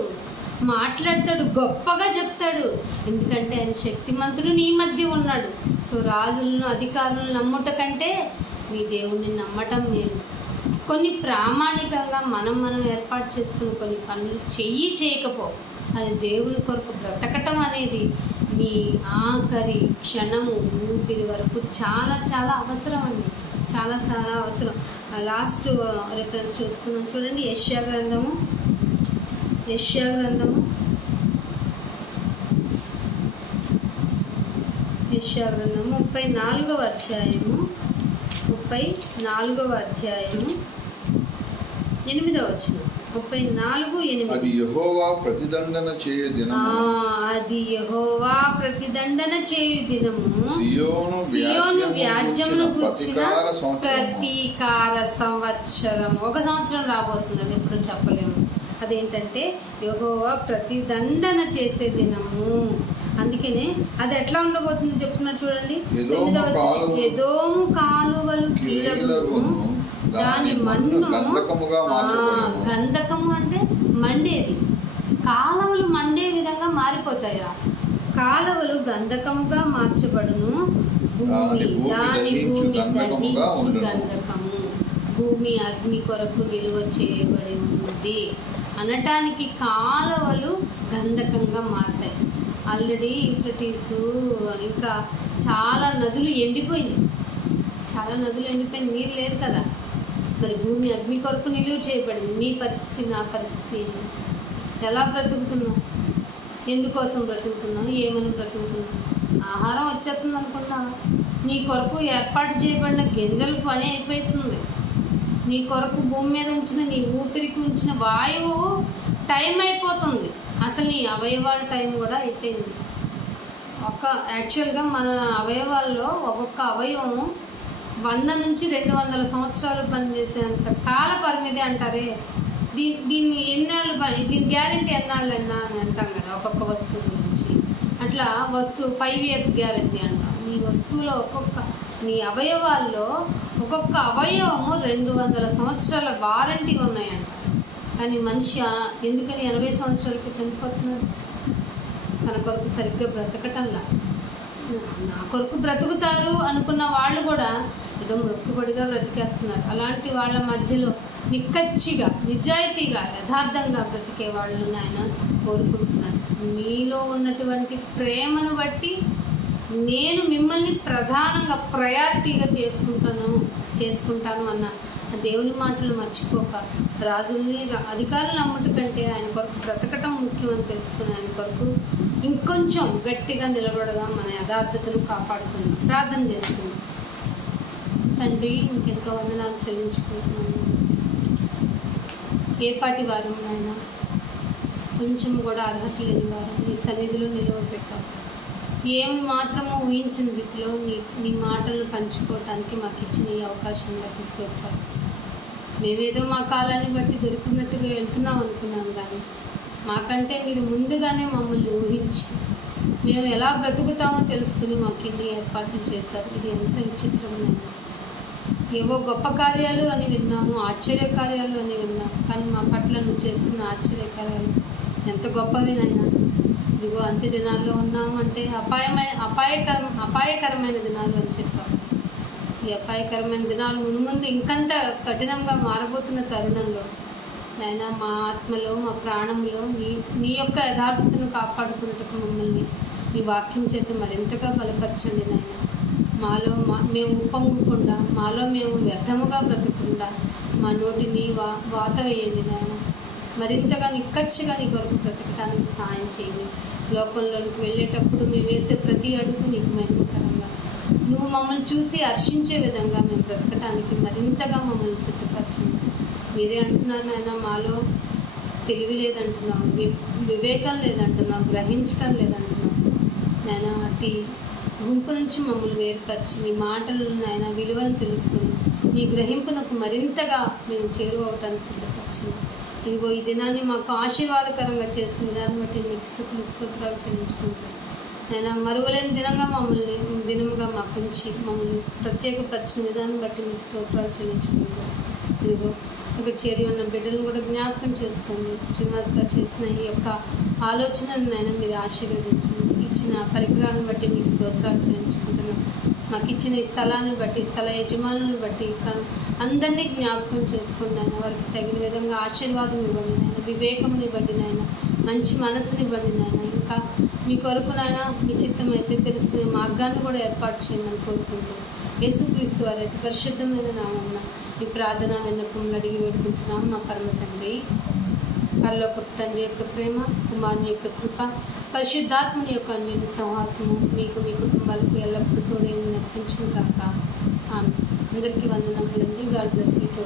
మాట్లాడతాడు, గొప్పగా చెప్తాడు. ఎందుకంటే ఆయన శక్తిమంతుడు నీ మధ్య ఉన్నాడు. సో రాజులను అధికారులను నమ్ముట కంటే నీ దేవుణ్ణి నమ్మటం మేలు. కొన్ని ప్రామాణికంగా మనం ఏర్పాటు చేసుకుని కొన్ని పనులు చేయకపో, అది దేవుని కొరకు బ్రతకటం అనేది నీ ఆఖరి క్షణము ఊపిరి వరకు చాలా చాలా అవసరం అండి. చాలా చాలా అవసరం. లాస్ట్ రిఫరెన్స్ చూసుకున్నాం చూడండి. యెషయా గ్రంథము 34వ అధ్యాయము 8వ వచనం. 34:8. అది యెహోవా ప్రతిదండన చేయు దినము, సియోను వ్యాజ్యమును గూర్చిన ప్రతీకార సంవత్సరం. ఒక సంవత్సరం రాబోతుంది, అది ఎప్పుడు చెప్పలేము. అదేంటంటే యెహోవా ప్రతిదండన చేసే దినము. అందుకనే అది ఎట్లా ఉండబోతుంది చెప్తున్నారు చూడండి. ఎదోము కాలువలు కీలగును, దాని మన్ను గంధకము అంటే మండేది. కాలువలు మండే విధంగా మారిపోతాయా? కాలువలు గంధకముగా మార్చబడును. భూమి గంధకము, భూమి అగ్ని కొరకు నిలువ చేయబడి ఉంది అనటానికి కాలువలు గంధకంగా మారుతాయి. ఆల్రెడీ యూఫ్రటీస్ ఇంకా చాలా నదులు ఎండిపోయినాయి, నీరు లేదు కదా. మరి భూమి అగ్ని కొరకు నిలువ చేయబడింది. నీ పరిస్థితి నా పరిస్థితి ఏంటి? ఎలా బ్రతుకుతున్నావు? ఎందుకోసం బ్రతుకుతున్నావు? ఏమని బ్రతుకుతున్నావు? ఆహారం వచ్చేస్తుంది అనుకున్నావా? నీ కొరకు ఏర్పాటు చేయబడిన గింజలకు పని అయిపోతుంది. నీ కొరకు భూమి మీద ఉంచిన నీ ఊపిరికి ఉంచిన వాయువు టైం అయిపోతుంది. అసలు నీ అవయవాల టైం కూడా అయిపోయింది. యాక్చువల్గా మన అవయవాల్లో ఒక్కొక్క అవయవము 100 నుంచి 200 సంవత్సరాలు పనిచేసేంత కాల పరిమితి అంటారే. దీన్ని ఎన్నాళ్ళు దీని గ్యారెంటీ ఎన్నాళ్ళన్నా అని అంటాం కదా ఒక్కొక్క వస్తువు గురించి. అట్లా 5 years గ్యారెంటీ అంటాం. నీ వస్తువులో నీ అవయవాల్లో ఒక్కొక్క అవయవము 200 సంవత్సరాల వారంటీ ఉన్నాయంట. కానీ మనిషి ఎందుకని 80 సంవత్సరాలకు చనిపోతున్నాడు? తన కొరకు సరిగ్గా బ్రతకటంలా. నా కొరకు బ్రతుకుతారు అనుకున్న వాళ్ళు కూడా ఏదో మొక్కుబడిగా బ్రతికేస్తున్నారు. అలాంటి వాళ్ళ మధ్యలో నిక్కచ్చిగా, నిజాయితీగా, యథార్థంగా బ్రతికే వాళ్ళని ఆయన కోరుకుంటున్నాడు. మీలో ఉన్నటువంటి ప్రేమను బట్టి నేను మిమ్మల్ని ప్రధానంగా ప్రయారిటీగా చేసుకుంటాను అన్న దేవుని మాటలు మర్చిపోక, రాజుల్ని అధికారులు నమ్మటం కంటే ఆయన కొరకు బ్రతకటం ముఖ్యమని తెలుసుకుని ఆయన కొరకు ఇంకొంచెం గట్టిగా నిలబడదాం. మన యథార్థతను కాపాడుకుందాం. ప్రార్థన చేసుకుందాం. తండ్రి, ఇంకెంతో వందనాలు చెల్లించుకుంటున్నాను. ఏ పాటి వారు ఆయన కొంచెం కూడా అర్హత లేని వారు నీ సన్నిధిలో నిలువ పెట్టారు. ఏమి మాత్రమో ఊహించిన రీతిలో నీ మాటలను పంచుకోవటానికి మాకు ఇచ్చిన ఈ అవకాశం బట్టి స్తోత్రాలు. మేమేదో మా కాలాన్ని బట్టి దొరికినట్టుగా వెళ్తున్నాం అనుకున్నాం, కానీ మాకంటే మీరు ముందుగానే మమ్మల్ని ఊహించి మేము ఎలా బ్రతుకుతామో తెలుసుకుని మాకు ఇన్ని ఏర్పాట్లు చేశారు. ఇది ఎంత విచిత్రమైన, ఏవో గొప్ప కార్యాలు అని విన్నాము, ఆశ్చర్య కార్యాలు అని విన్నాము, కానీ మా పట్ల నువ్వు చేస్తున్న ఆశ్చర్య కార్యాలు ఎంత గొప్పవి నాయన. ఇదిగో అంత్య దినాల్లో ఉన్నాము అంటే అపాయకరమైన దినాలు అని చెప్పారు. ఈ అపాయకరమైన దినాలు మున్ముందు ఇంకంత కఠినంగా మారబోతున్న తరుణంలో నాయన మా ఆత్మలో మా ప్రాణంలో నీ యొక్క యథార్థతను కాపాడుకున్నట్టుకు మమ్మల్ని మీ వాక్యం చేత మరింతగా బలపరచండి నాయన. మాలో మేము ఉప్పొంగకుండా, మాలో మేము వ్యర్థముగా బ్రతకకుండా మా నోటిని వాత వేయండి నాయన. మరింతగా నిక్కచ్చిగా నీ కొరకు బ్రతకటానికి సాయం చేయండి. లోకంలోనికి వెళ్ళేటప్పుడు మేము వేసే ప్రతి అడుగు నీకు మహిమకరంగా, నువ్వు మమ్మల్ని చూసి హర్షించే విధంగా మేము బ్రతకటానికి మరింతగా మమ్మల్ని సిద్ధపరచండి. మీరే అంటున్నారు నాయన, మాలో తెలివి లేదంటున్నావు, వివేకం లేదంటున్నావు, గ్రహించటం లేదంటున్నావు నాయన. అట్టి గుంపు నుంచి మమ్మల్ని వేరుపరిచి నీ మాటలను నాయన విలువను తెలుసుకుని నీ గ్రహింపునకు మరింతగా మేము చేరువవటానికి సిద్ధపరచండి. ఇదిగో ఈ దినాన్ని మాకు ఆశీర్వాదకరంగా చేసుకునే దాన్ని బట్టి మీకు స్తోత్రాలు చెల్లించుకుంటాం నాయన. మరువలేని దినముగా మాకు ఉంచి మమ్మల్ని ప్రత్యేకపరిచిన విధానం బట్టి మీకు స్తోత్రాలు చెల్లించుకుంటాం. ఇదిగో ఇక్కడ చేరి ఉన్న బిడ్డలను కూడా జ్ఞాపకం చేసుకోండి. శ్రీనివాస్ గారు చేసిన ఈ యొక్క ఆలోచనను నాయన మీరు ఆశీర్వదించండి. ఇచ్చిన పరికరాలను బట్టి మీకు స్తోత్రాలు చెల్లించుకుంటున్నాం. మాకు ఇచ్చిన ఈ స్థలాన్ని బట్టి, స్థల యజమానులను బట్టి అందరినీ జ్ఞాపకం చేసుకోండి ఆయన. వారికి తగిన విధంగా ఆశీర్వాదం ఇవ్వండి నాయన, వివేకం ఇవ్వండి నాయన, మంచి మనసుని ఇవ్వండి నాయన. ఇంకా మీ కొరకు నాయన మీ చిత్తం అయితే తెలుసుకునే మార్గాన్ని కూడా ఏర్పాటు చేయమని కోరుకుంటున్నాం. యేసుక్రీస్తు వారి అయితే పరిశుద్ధమైన నామమున ఈ ప్రార్థన విన్నపములు అడిగి వేడుకుంటున్నాం మా పరమ తండ్రి. పరలోకపు తండ్రి యొక్క ప్రేమ, కుమారుని యొక్క కృప, పరిశుద్ధాత్మని యొక్క అన్యోన్య సహవాసము మీకు మీ కుటుంబాలకు ఎల్లప్పుడూ తోడే నడిపించును కాక. అందరికీ వందనములండి. God bless you.